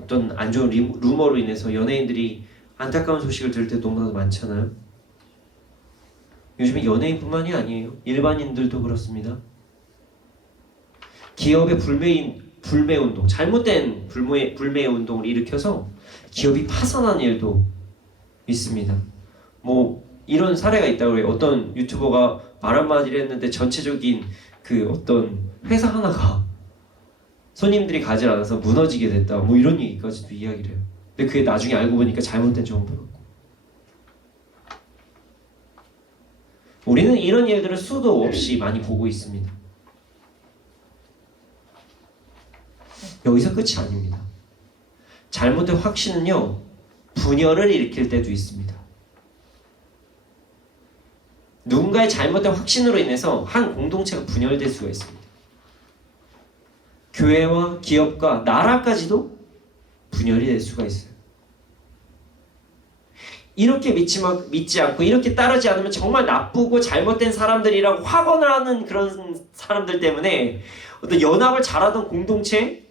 어떤 안 좋은 루머로 인해서 연예인들이 안타까운 소식을 들을 때 너무나도 많잖아요. 요즘에 연예인뿐만이 아니에요. 일반인들도 그렇습니다. 기업의 불매 운동, 잘못된 불매 운동을 일으켜서 기업이 파산한 일도 있습니다. 뭐 이런 사례가 있다고 해요. 어떤 유튜버가 말 한마디를 했는데 전체적인 그 어떤 회사 하나가 손님들이 가지 않아서 무너지게 됐다. 뭐 이런 얘기까지도 이야기를 해요. 근데 그게 나중에 알고 보니까 잘못된 정보였고. 우리는 이런 일들을 수도 없이 많이 보고 있습니다. 여기서 끝이 아닙니다. 잘못된 확신은요, 분열을 일으킬 때도 있습니다. 누군가의 잘못된 확신으로 인해서 한 공동체가 분열될 수가 있습니다. 교회와 기업과 나라까지도 분열이 될 수가 있어요. 이렇게 믿지 않고 이렇게 따르지 않으면 정말 나쁘고 잘못된 사람들이라고 확언을 하는 그런 사람들 때문에 어떤 연합을 잘하던 공동체,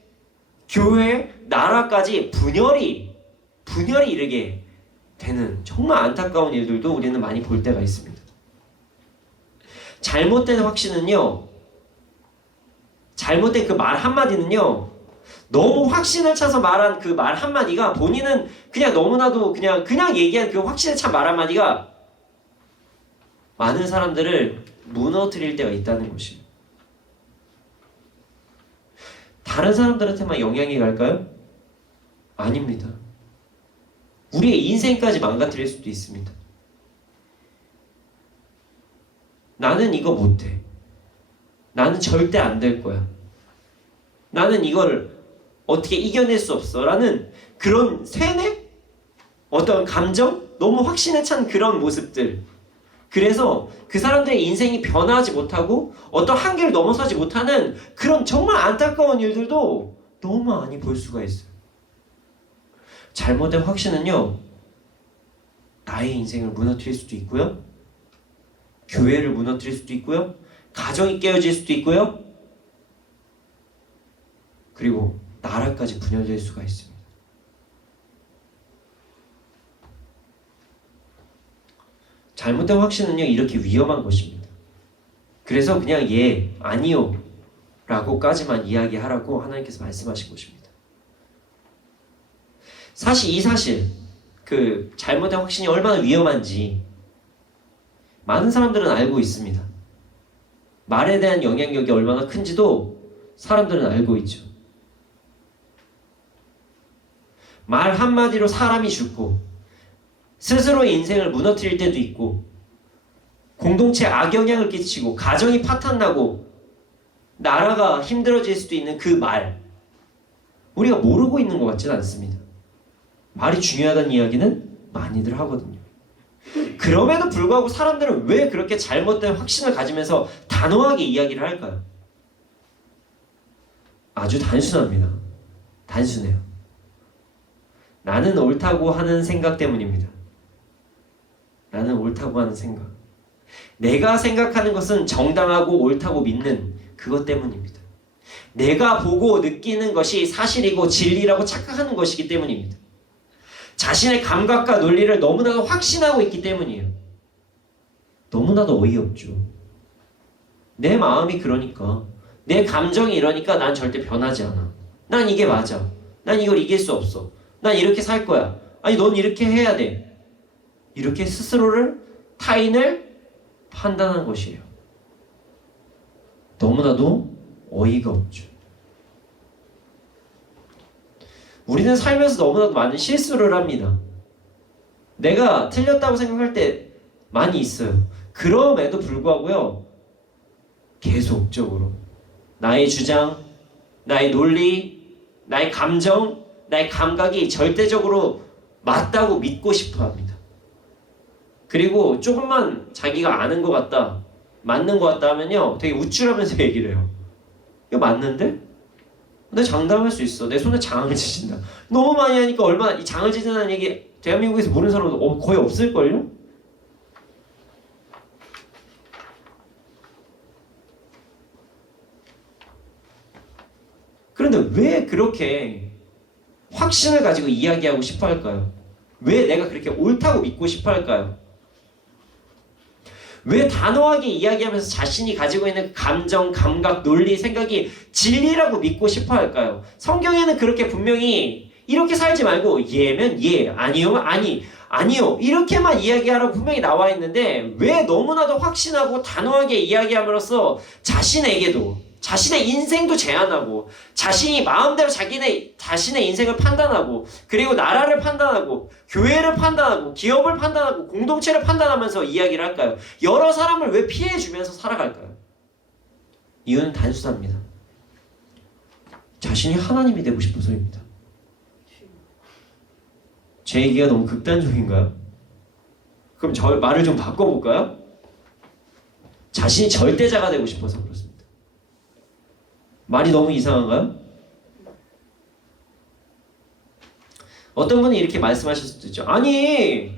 교회, 나라까지 분열이 이르게 되는 정말 안타까운 일들도 우리는 많이 볼 때가 있습니다. 잘못된 확신은요, 잘못된 그 말 한마디는요, 너무 확신을 차서 말한 그 말 한마디가 본인은 그냥 너무나도 그냥 얘기한 그 확신에 찬 말 한마디가 많은 사람들을 무너뜨릴 때가 있다는 것이에요. 다른 사람들한테만 영향이 갈까요? 아닙니다. 우리의 인생까지 망가뜨릴 수도 있습니다. 나는 이거 못해. 나는 절대 안 될 거야. 나는 이걸 어떻게 이겨낼 수 없어. 라는 그런 세뇌? 어떤 감정? 너무 확신에 찬 그런 모습들. 그래서 그 사람들의 인생이 변화하지 못하고 어떤 한계를 넘어서지 못하는 그런 정말 안타까운 일들도 너무 많이 볼 수가 있어요. 잘못된 확신은요, 나의 인생을 무너뜨릴 수도 있고요, 교회를 무너뜨릴 수도 있고요, 가정이 깨어질 수도 있고요, 그리고 나라까지 분열될 수가 있습니다. 잘못된 확신은요, 이렇게 위험한 것입니다. 그래서 그냥 예, 아니요 라고까지만 이야기하라고 하나님께서 말씀하신 것입니다. 사실 그 잘못된 확신이 얼마나 위험한지 많은 사람들은 알고 있습니다. 말에 대한 영향력이 얼마나 큰지도 사람들은 알고 있죠. 말 한마디로 사람이 죽고 스스로의 인생을 무너뜨릴 때도 있고 공동체에 악영향을 끼치고 가정이 파탄나고 나라가 힘들어질 수도 있는 그 말, 우리가 모르고 있는 것 같지는 않습니다. 말이 중요하다는 이야기는 많이들 하거든요. 그럼에도 불구하고 사람들은 왜 그렇게 잘못된 확신을 가지면서 단호하게 이야기를 할까요? 아주 단순합니다. 단순해요. 나는 옳다고 하는 생각 때문입니다. 나는 옳다고 하는 생각. 내가 생각하는 것은 정당하고 옳다고 믿는 그것 때문입니다. 내가 보고 느끼는 것이 사실이고 진리라고 착각하는 것이기 때문입니다. 자신의 감각과 논리를 너무나도 확신하고 있기 때문이에요. 너무나도 어이없죠. 내 마음이 그러니까, 내 감정이 이러니까 난 절대 변하지 않아. 난 이게 맞아. 난 이걸 이길 수 없어. 난 이렇게 살 거야. 아니, 넌 이렇게 해야 돼. 이렇게 스스로를, 타인을 판단한 것이에요. 너무나도 어이가 없죠. 우리는 살면서 너무나도 많은 실수를 합니다. 내가 틀렸다고 생각할 때 많이 있어요. 그럼에도 불구하고요, 계속적으로 나의 주장, 나의 논리, 나의 감정, 나의 감각이 절대적으로 맞다고 믿고 싶어 합니다. 그리고 조금만 자기가 아는 것 같다, 맞는 것 같다 하면요, 되게 우쭐하면서 얘기를 해요. 이거 맞는데? 내 장담할 수 있어. 내 손에 장을 지진다. 너무 많이 하니까 얼마나, 이 장을 지진다는 얘기 대한민국에서 모르는 사람은 거의 없을걸요? 그런데 왜 그렇게 확신을 가지고 이야기하고 싶어 할까요? 왜 내가 그렇게 옳다고 믿고 싶어 할까요? 왜 단호하게 이야기하면서 자신이 가지고 있는 감정, 감각, 논리, 생각이 진리라고 믿고 싶어 할까요? 성경에는 그렇게 분명히 이렇게 살지 말고 예면 예, 아니요면 아니, 아니요 이렇게만 이야기하라고 분명히 나와 있는데 왜 너무나도 확신하고 단호하게 이야기함으로써 자신에게도, 자신의 인생도 제한하고, 자신이 마음대로 자신의 인생을 판단하고, 그리고 나라를 판단하고, 교회를 판단하고, 기업을 판단하고, 공동체를 판단하면서 이야기를 할까요? 여러 사람을 왜 피해주면서 살아갈까요? 이유는 단순합니다. 자신이 하나님이 되고 싶어서입니다. 제 얘기가 너무 극단적인가요? 그럼 말을 좀 바꿔볼까요? 자신이 절대자가 되고 싶어서 그렇습니다. 말이 너무 이상한가요? 어떤 분이 이렇게 말씀하실 수도 있죠. 아니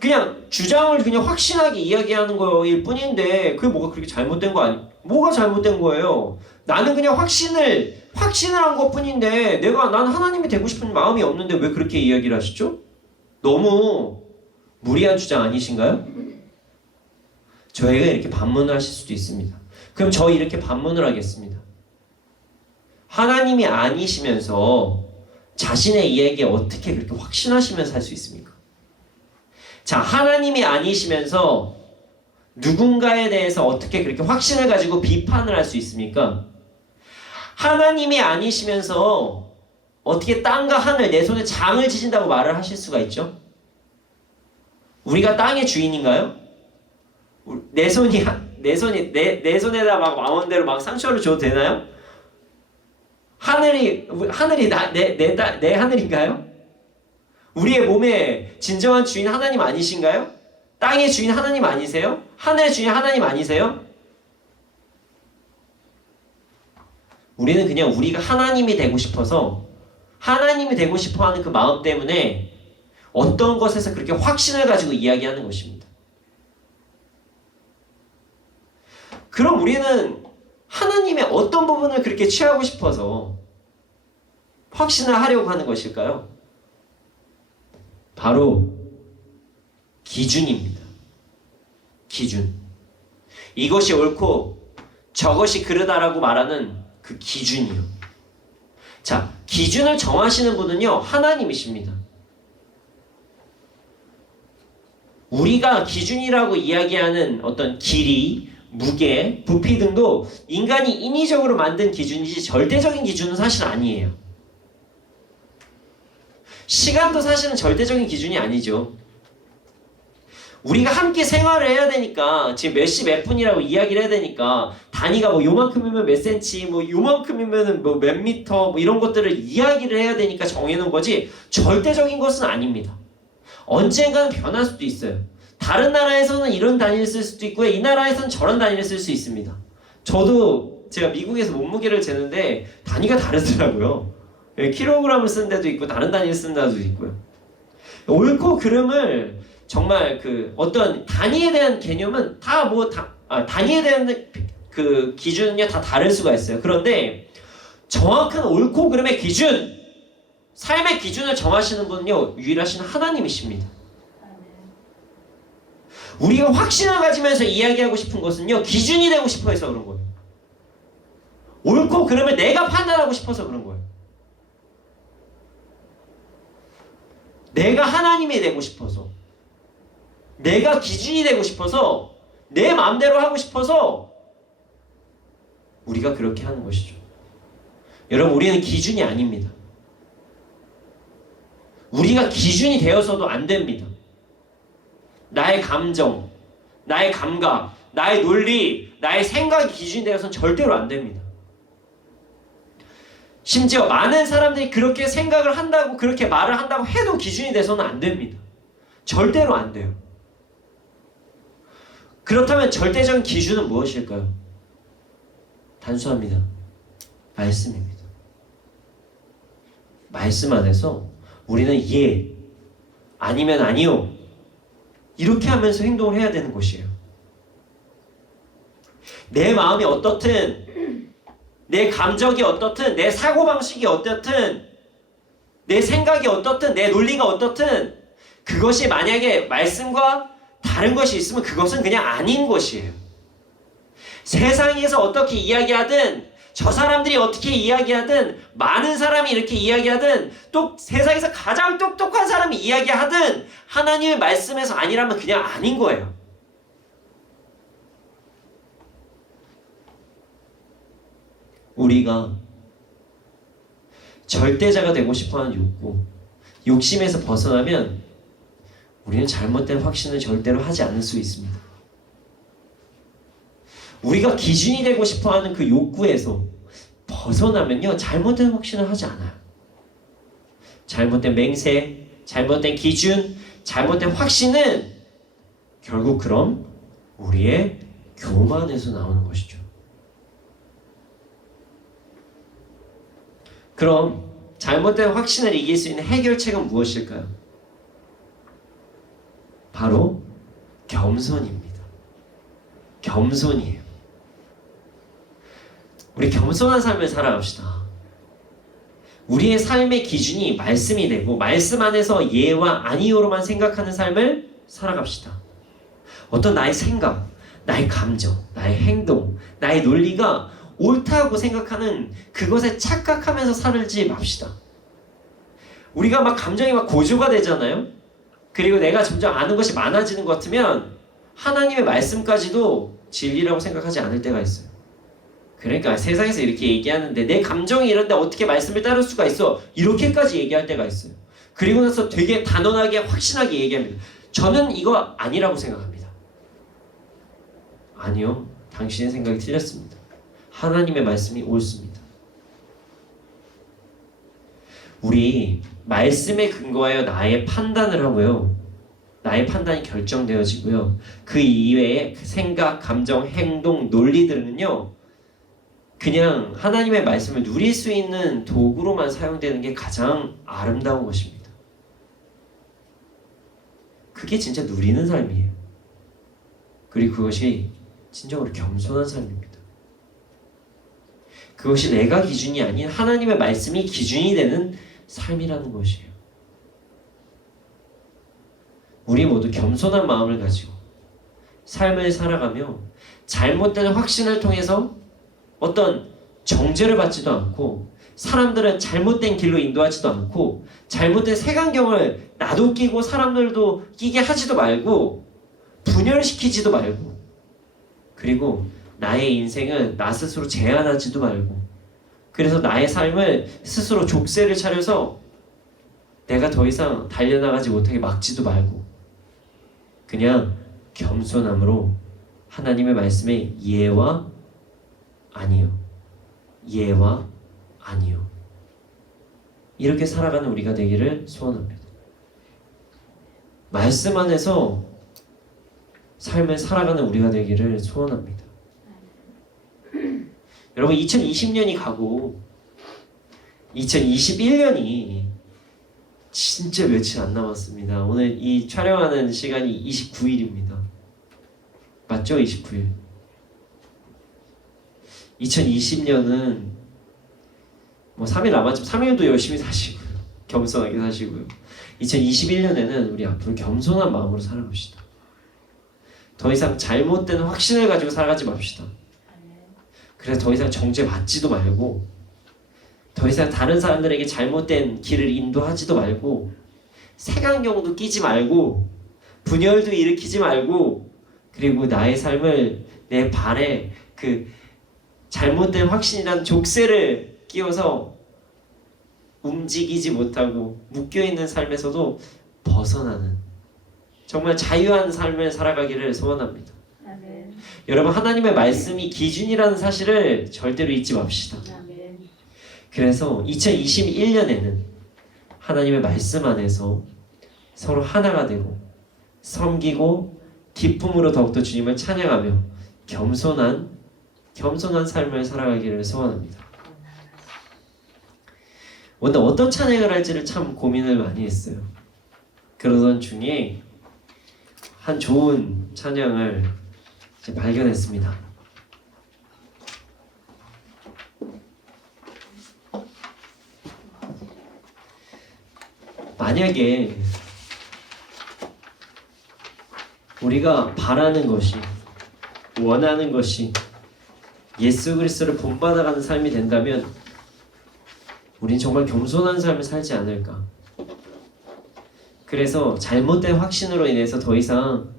그냥 주장을 그냥 확신하게 이야기하는 거일 뿐인데 그게 뭐가 그렇게 잘못된 거 아니? 뭐가 잘못된 거예요? 나는 그냥 확신을 한 것 뿐인데 난 하나님이 되고 싶은 마음이 없는데 왜 그렇게 이야기를 하시죠? 너무 무리한 주장 아니신가요? 저희가 이렇게 반문을 하실 수도 있습니다. 그럼 저희 이렇게 반문을 하겠습니다. 하나님이 아니시면서 자신의 이야기에 어떻게 그렇게 확신하시면서 할 수 있습니까? 자, 하나님이 아니시면서 누군가에 대해서 어떻게 그렇게 확신을 가지고 비판을 할 수 있습니까? 하나님이 아니시면서 어떻게 땅과 하늘, 내 손에 장을 지진다고 말을 하실 수가 있죠? 우리가 땅의 주인인가요? 내 손에다 막 마음대로 막 상처를 줘도 되나요? 하늘이 내 하늘인가요? 우리의 몸의 진정한 주인 하나님 아니신가요? 땅의 주인 하나님 아니세요? 하늘의 주인 하나님 아니세요? 우리는 그냥 우리가 하나님이 되고 싶어서 하나님이 되고 싶어 하는 그 마음 때문에 어떤 것에서 그렇게 확신을 가지고 이야기하는 것입니다. 그럼 우리는 하나님의 어떤 부분을 그렇게 취하고 싶어서 확신을 하려고 하는 것일까요? 바로 기준입니다. 기준. 이것이 옳고 저것이 그르다라고 말하는 그 기준이요. 자, 기준을 정하시는 분은요, 하나님이십니다. 우리가 기준이라고 이야기하는 어떤 길이, 무게, 부피 등도 인간이 인위적으로 만든 기준이지 절대적인 기준은 사실 아니에요. 시간도 사실은 절대적인 기준이 아니죠. 우리가 함께 생활을 해야 되니까 지금 몇 시 몇 분이라고 이야기를 해야 되니까 단위가 뭐 요만큼이면 몇 센치, 뭐 요만큼이면 뭐 몇 미터, 뭐 이런 것들을 이야기를 해야 되니까 정해놓은 거지 절대적인 것은 아닙니다. 언젠가는 변할 수도 있어요. 다른 나라에서는 이런 단위를 쓸 수도 있고요. 이 나라에서는 저런 단위를 쓸 수 있습니다. 저도 제가 미국에서 몸무게를 재는데 단위가 다르더라고요. 킬로그램을 쓰는 데도 있고 다른 단위를 쓰는 데도 있고요. 옳고 그름을 정말 그 어떤 단위에 대한 개념은 단위에 대한 그 기준은요 다 다를 수가 있어요. 그런데 정확한 옳고 그름의 기준, 삶의 기준을 정하시는 분은요 유일하신 하나님이십니다. 우리가 확신을 가지면서 이야기하고 싶은 것은요 기준이 되고 싶어 해서 그런 거예요. 옳고 그름을 내가 판단하고 싶어서 그런 거예요. 내가 하나님이 되고 싶어서, 내가 기준이 되고 싶어서, 내 마음대로 하고 싶어서 우리가 그렇게 하는 것이죠. 여러분, 우리는 기준이 아닙니다. 우리가 기준이 되어서도 안 됩니다. 나의 감정, 나의 감각, 나의 논리, 나의 생각이 기준이 되어서는 절대로 안 됩니다. 심지어 많은 사람들이 그렇게 생각을 한다고 그렇게 말을 한다고 해도 기준이 돼서는 안 됩니다. 절대로 안 돼요. 그렇다면 절대적인 기준은 무엇일까요? 단순합니다. 말씀입니다. 말씀 안에서 우리는 예, 아니면 아니요 이렇게 하면서 행동을 해야 되는 것이에요. 내 마음이 어떻든, 내 감정이 어떻든, 내 사고방식이 어떻든, 내 생각이 어떻든, 내 논리가 어떻든 그것이 만약에 말씀과 다른 것이 있으면 그것은 그냥 아닌 것이에요. 세상에서 어떻게 이야기하든, 저 사람들이 어떻게 이야기하든, 많은 사람이 이렇게 이야기하든, 또 세상에서 가장 똑똑한 사람이 이야기하든 하나님의 말씀에서 아니라면 그냥 아닌 거예요. 우리가 절대자가 되고 싶어하는 욕구, 욕심에서 벗어나면 우리는 잘못된 확신을 절대로 하지 않을 수 있습니다. 우리가 기준이 되고 싶어하는 그 욕구에서 벗어나면요 잘못된 확신을 하지 않아요. 잘못된 맹세, 잘못된 기준, 잘못된 확신은 결국 그럼 우리의 교만에서 나오는 것이죠. 그럼 잘못된 확신을 이길 수 있는 해결책은 무엇일까요? 바로 겸손입니다. 겸손이에요. 우리 겸손한 삶을 살아갑시다. 우리의 삶의 기준이 말씀이 되고 말씀 안에서 예와 아니요로만 생각하는 삶을 살아갑시다. 어떤 나의 생각, 나의 감정, 나의 행동, 나의 논리가 옳다고 생각하는 그것에 착각하면서 살지 맙시다. 우리가 막 감정이 막 고조가 되잖아요. 그리고 내가 점점 아는 것이 많아지는 것 같으면 하나님의 말씀까지도 진리라고 생각하지 않을 때가 있어요. 그러니까 세상에서 이렇게 얘기하는데 내 감정이 이런데 어떻게 말씀을 따를 수가 있어? 이렇게까지 얘기할 때가 있어요. 그리고 나서 되게 단언하게 확신하게 얘기합니다. 저는 이거 아니라고 생각합니다. 아니요. 당신의 생각이 틀렸습니다. 하나님의 말씀이 옳습니다. 우리 말씀에 근거하여 나의 판단을 하고요. 나의 판단이 결정되어지고요. 그 이외의 생각, 감정, 행동, 논리들은요. 그냥 하나님의 말씀을 누릴 수 있는 도구로만 사용되는 게 가장 아름다운 것입니다. 그게 진짜 누리는 삶이에요. 그리고 그것이 진정으로 겸손한 삶입니다. 그것이 내가 기준이 아닌 하나님의 말씀이 기준이 되는 삶이라는 것이에요. 우리 모두 겸손한 마음을 가지고 삶을 살아가며 잘못된 확신을 통해서 어떤 정죄를 받지도 않고 사람들은 잘못된 길로 인도하지도 않고 잘못된 색안경을 나도 끼고 사람들도 끼게 하지도 말고 분열시키지도 말고 그리고 나의 인생은 나 스스로 제한하지도 말고 그래서 나의 삶을 스스로 족쇄를 차려서 내가 더 이상 달려나가지 못하게 막지도 말고 그냥 겸손함으로 하나님의 말씀에 예와 아니요, 예와 아니요 이렇게 살아가는 우리가 되기를 소원합니다. 말씀 안에서 삶을 살아가는 우리가 되기를 소원합니다. 여러분 2020년이 가고 2021년이 진짜 며칠 안 남았습니다. 오늘 이 촬영하는 시간이 29일입니다. 맞죠? 29일. 2020년은 뭐 3일 남았지만 3일도 열심히 사시고요. 겸손하게 사시고요. 2021년에는 우리 앞으로 겸손한 마음으로 살아봅시다. 더 이상 잘못된 확신을 가지고 살아가지 맙시다. 그래서 더 이상 정죄 받지도 말고 더 이상 다른 사람들에게 잘못된 길을 인도하지도 말고 색안경도 끼지 말고 분열도 일으키지 말고 그리고 나의 삶을 내 발에 그 잘못된 확신이란 족쇄를 끼워서 움직이지 못하고 묶여있는 삶에서도 벗어나는 정말 자유한 삶을 살아가기를 소원합니다. 아멘. 여러분 하나님의 말씀이 기준이라는 사실을 절대로 잊지 맙시다. 아멘. 그래서 2021년에는 하나님의 말씀 안에서 서로 하나가 되고 섬기고 기쁨으로 더욱더 주님을 찬양하며 겸손한 삶을 살아가기를 소원합니다. 오늘 어떤 찬양을 할지를 참 고민을 많이 했어요. 그러던 중에 한 좋은 찬양을 발견했습니다. 만약에 우리가 바라는 것이 원하는 것이 예수 그리스도를 본받아가는 삶이 된다면 우린 정말 겸손한 삶을 살지 않을까. 그래서 잘못된 확신으로 인해서 더 이상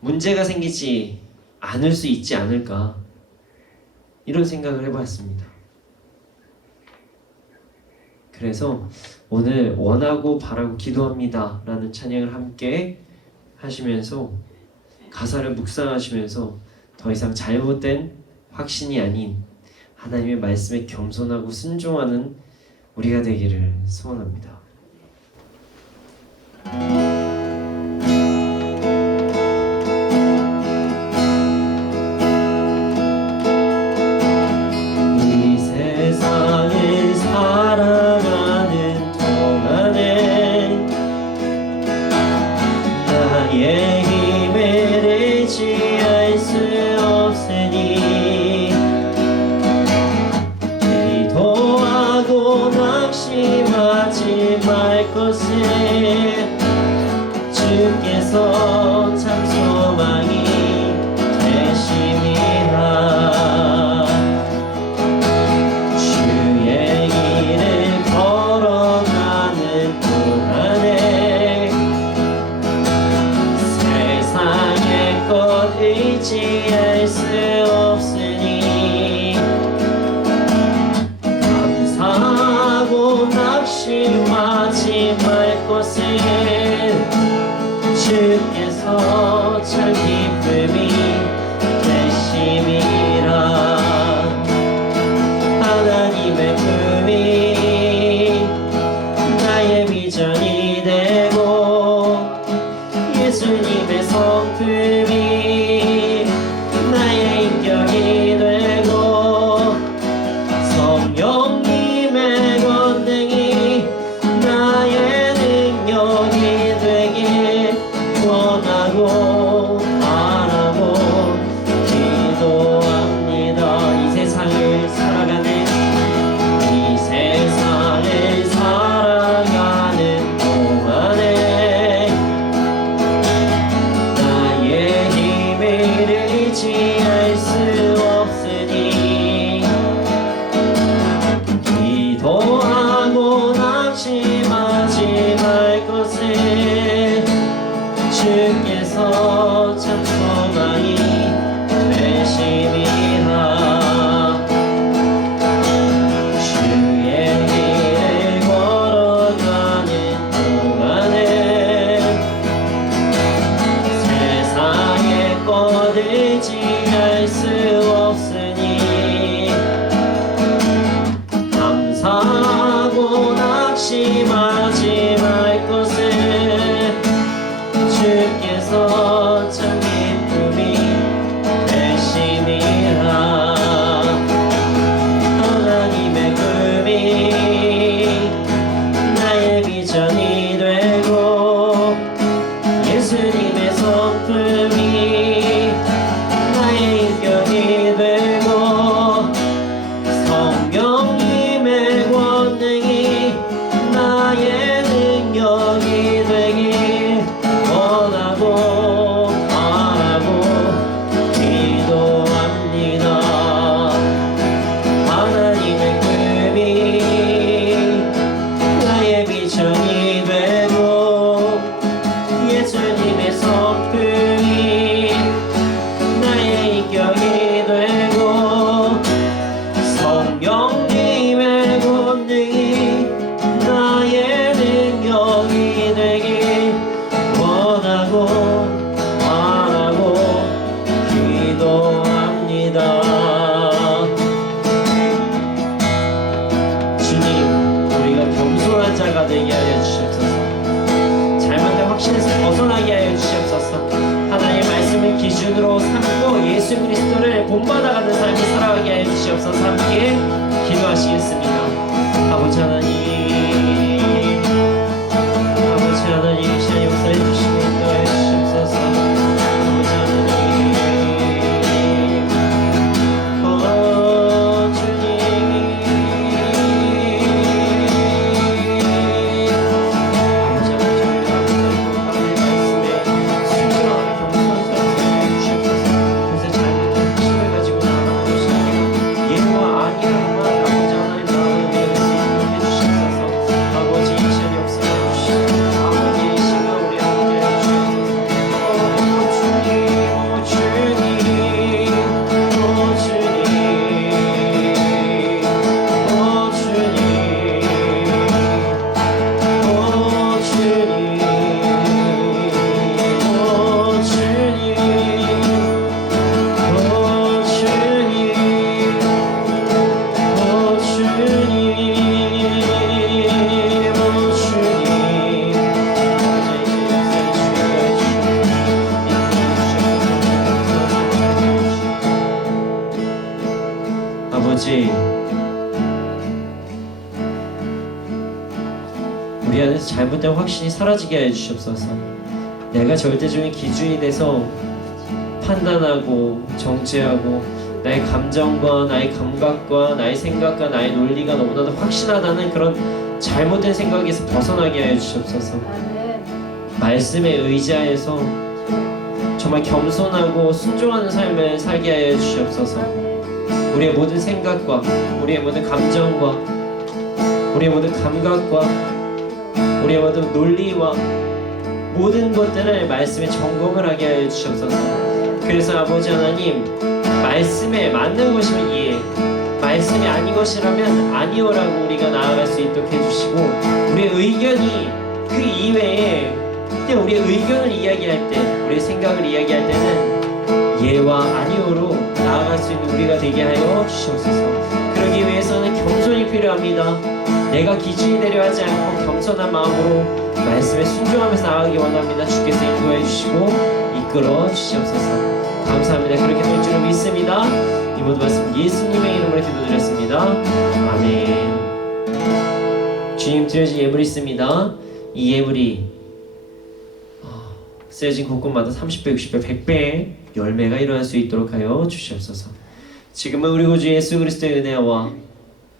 문제가 생기지 않을 수 있지 않을까 이런 생각을 해봤습니다. 그래서 오늘 원하고 바라고 기도합니다 라는 찬양을 함께 하시면서 가사를 묵상하시면서 더 이상 잘못된 확신이 아닌 하나님의 말씀에 겸손하고 순종하는 우리가 되기를 소원합니다. 이 세상을 살아가는 동안에 나의 힘을 의지할 수 없으니 기도하고 낙심하지 말 것을 주께서 참 소망이 되심이라. 주의 길을 걸어가는 동안에 세상의 것 의지할 수 없으니 감사하고 낙심하지 말 것을 주께서 참 기쁨이 되심이라. 하나님의 품이 나의 비전이 되고 예수님의 성품이 나의 인격이 되고 성령님의 권능이 나의 능력이 되길 원하고 바라고 기도합니다. 이 세상을 살아가는 동안에 나의 힘을 의지할 수 없으니 기도하고 낙심하지 말 것을 주께서 참 소망이 되심이라. 주의 길을 걸어가는 동안에 세상의 것 의지할 수 없으니 감사하고 낙심하지 말 것을 주께서 그리스도를 본받아가는 삶을 살아가게 해 주시옵소서. 함께 기도하시겠습니다. 아버지 하나님, 아버지 하나님, 이 시간 역사해 주시고 인도해 주시옵소서. 아버지 하나님, 주님, 아버지 하나님, 저희가 하나님의 말씀에 순종하며 겸손한 삶을 해 주시옵소서. 그래서 잘못된 확신을 가지고 나아가는 것이 아니라 예와 아니라고만 아버지 하나님 나아가는 우리가 될 수 있도록 해주시옵소서. 아버지 이 시간 역사해 주시고 아버지 이 시간 우리 함께 해주시옵소서. 주님, 주님, 주님, 아버지, 우리 안에서 잘못된 확신이 사라지게 해주시옵소서. 내가 절대적인 기준이 돼서 판단하고 정죄하고 나의 감정과 나의 감각과 나의 생각과 나의 논리가 너무나도 확신하다는 그런 잘못된 생각에서 벗어나게 하여 주시옵소서. 말씀에 의지하여서 정말 겸손하고 순종하는 삶을 살게 하여 주시옵소서. 우리의 모든 생각과 우리의 모든 감정과 우리의 모든 감각과 우리의 모든 논리와 모든 것들을 말씀에 점검을 하게 하여 주시옵소서. 그래서 아버지 하나님, 말씀에 맞는 것이면 예, 말씀이 아닌 것이라면 아니오라고 우리가 나아갈 수 있도록 해주시고, 우리의 의견이 그 이외에 그때 우리의 의견을 이야기할 때, 우리의 생각을 이야기할 때는 예와 아니오로 나아갈 수 있는 우리가 되게 하여 주시옵소서. 그러기 위해서는 겸손이 필요합니다. 내가 기준이 되려 하지 않고 겸손한 마음으로 말씀에 순종하면서 나아가기 원합니다. 주께서 인도해 주시고 이끌어 주시옵소서. 감사합니다. 그렇게 될 줄을 믿습니다. 이 모든 말씀 예수님의 이름으로 기도드렸습니다. 아멘. 주님 드려진 예물이 있습니다. 이 예물이 쓰여진 곳곳마다 30배, 60배, 100배의 열매가 일어날 수 있도록 하여 주시옵소서. 지금은 우리 구주 예수 그리스도의 은혜와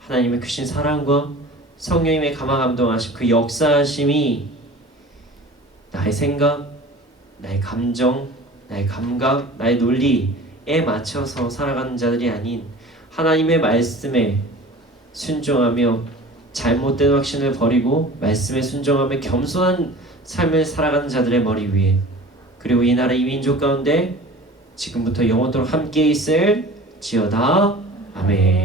하나님의 크신 사랑과 성령님의 감화감동하심, 그 역사하심이 나의 생각, 나의 감정, 나의 감각, 나의 논리에 맞춰서 살아가는 자들이 아닌 하나님의 말씀에 순종하며 잘못된 확신을 버리고 말씀에 순종하며 겸손한 삶을 살아가는 자들의 머리 위에, 그리고 이 나라 이 민족 가운데 지금부터 영원토록 함께 있을 지어다. 아멘.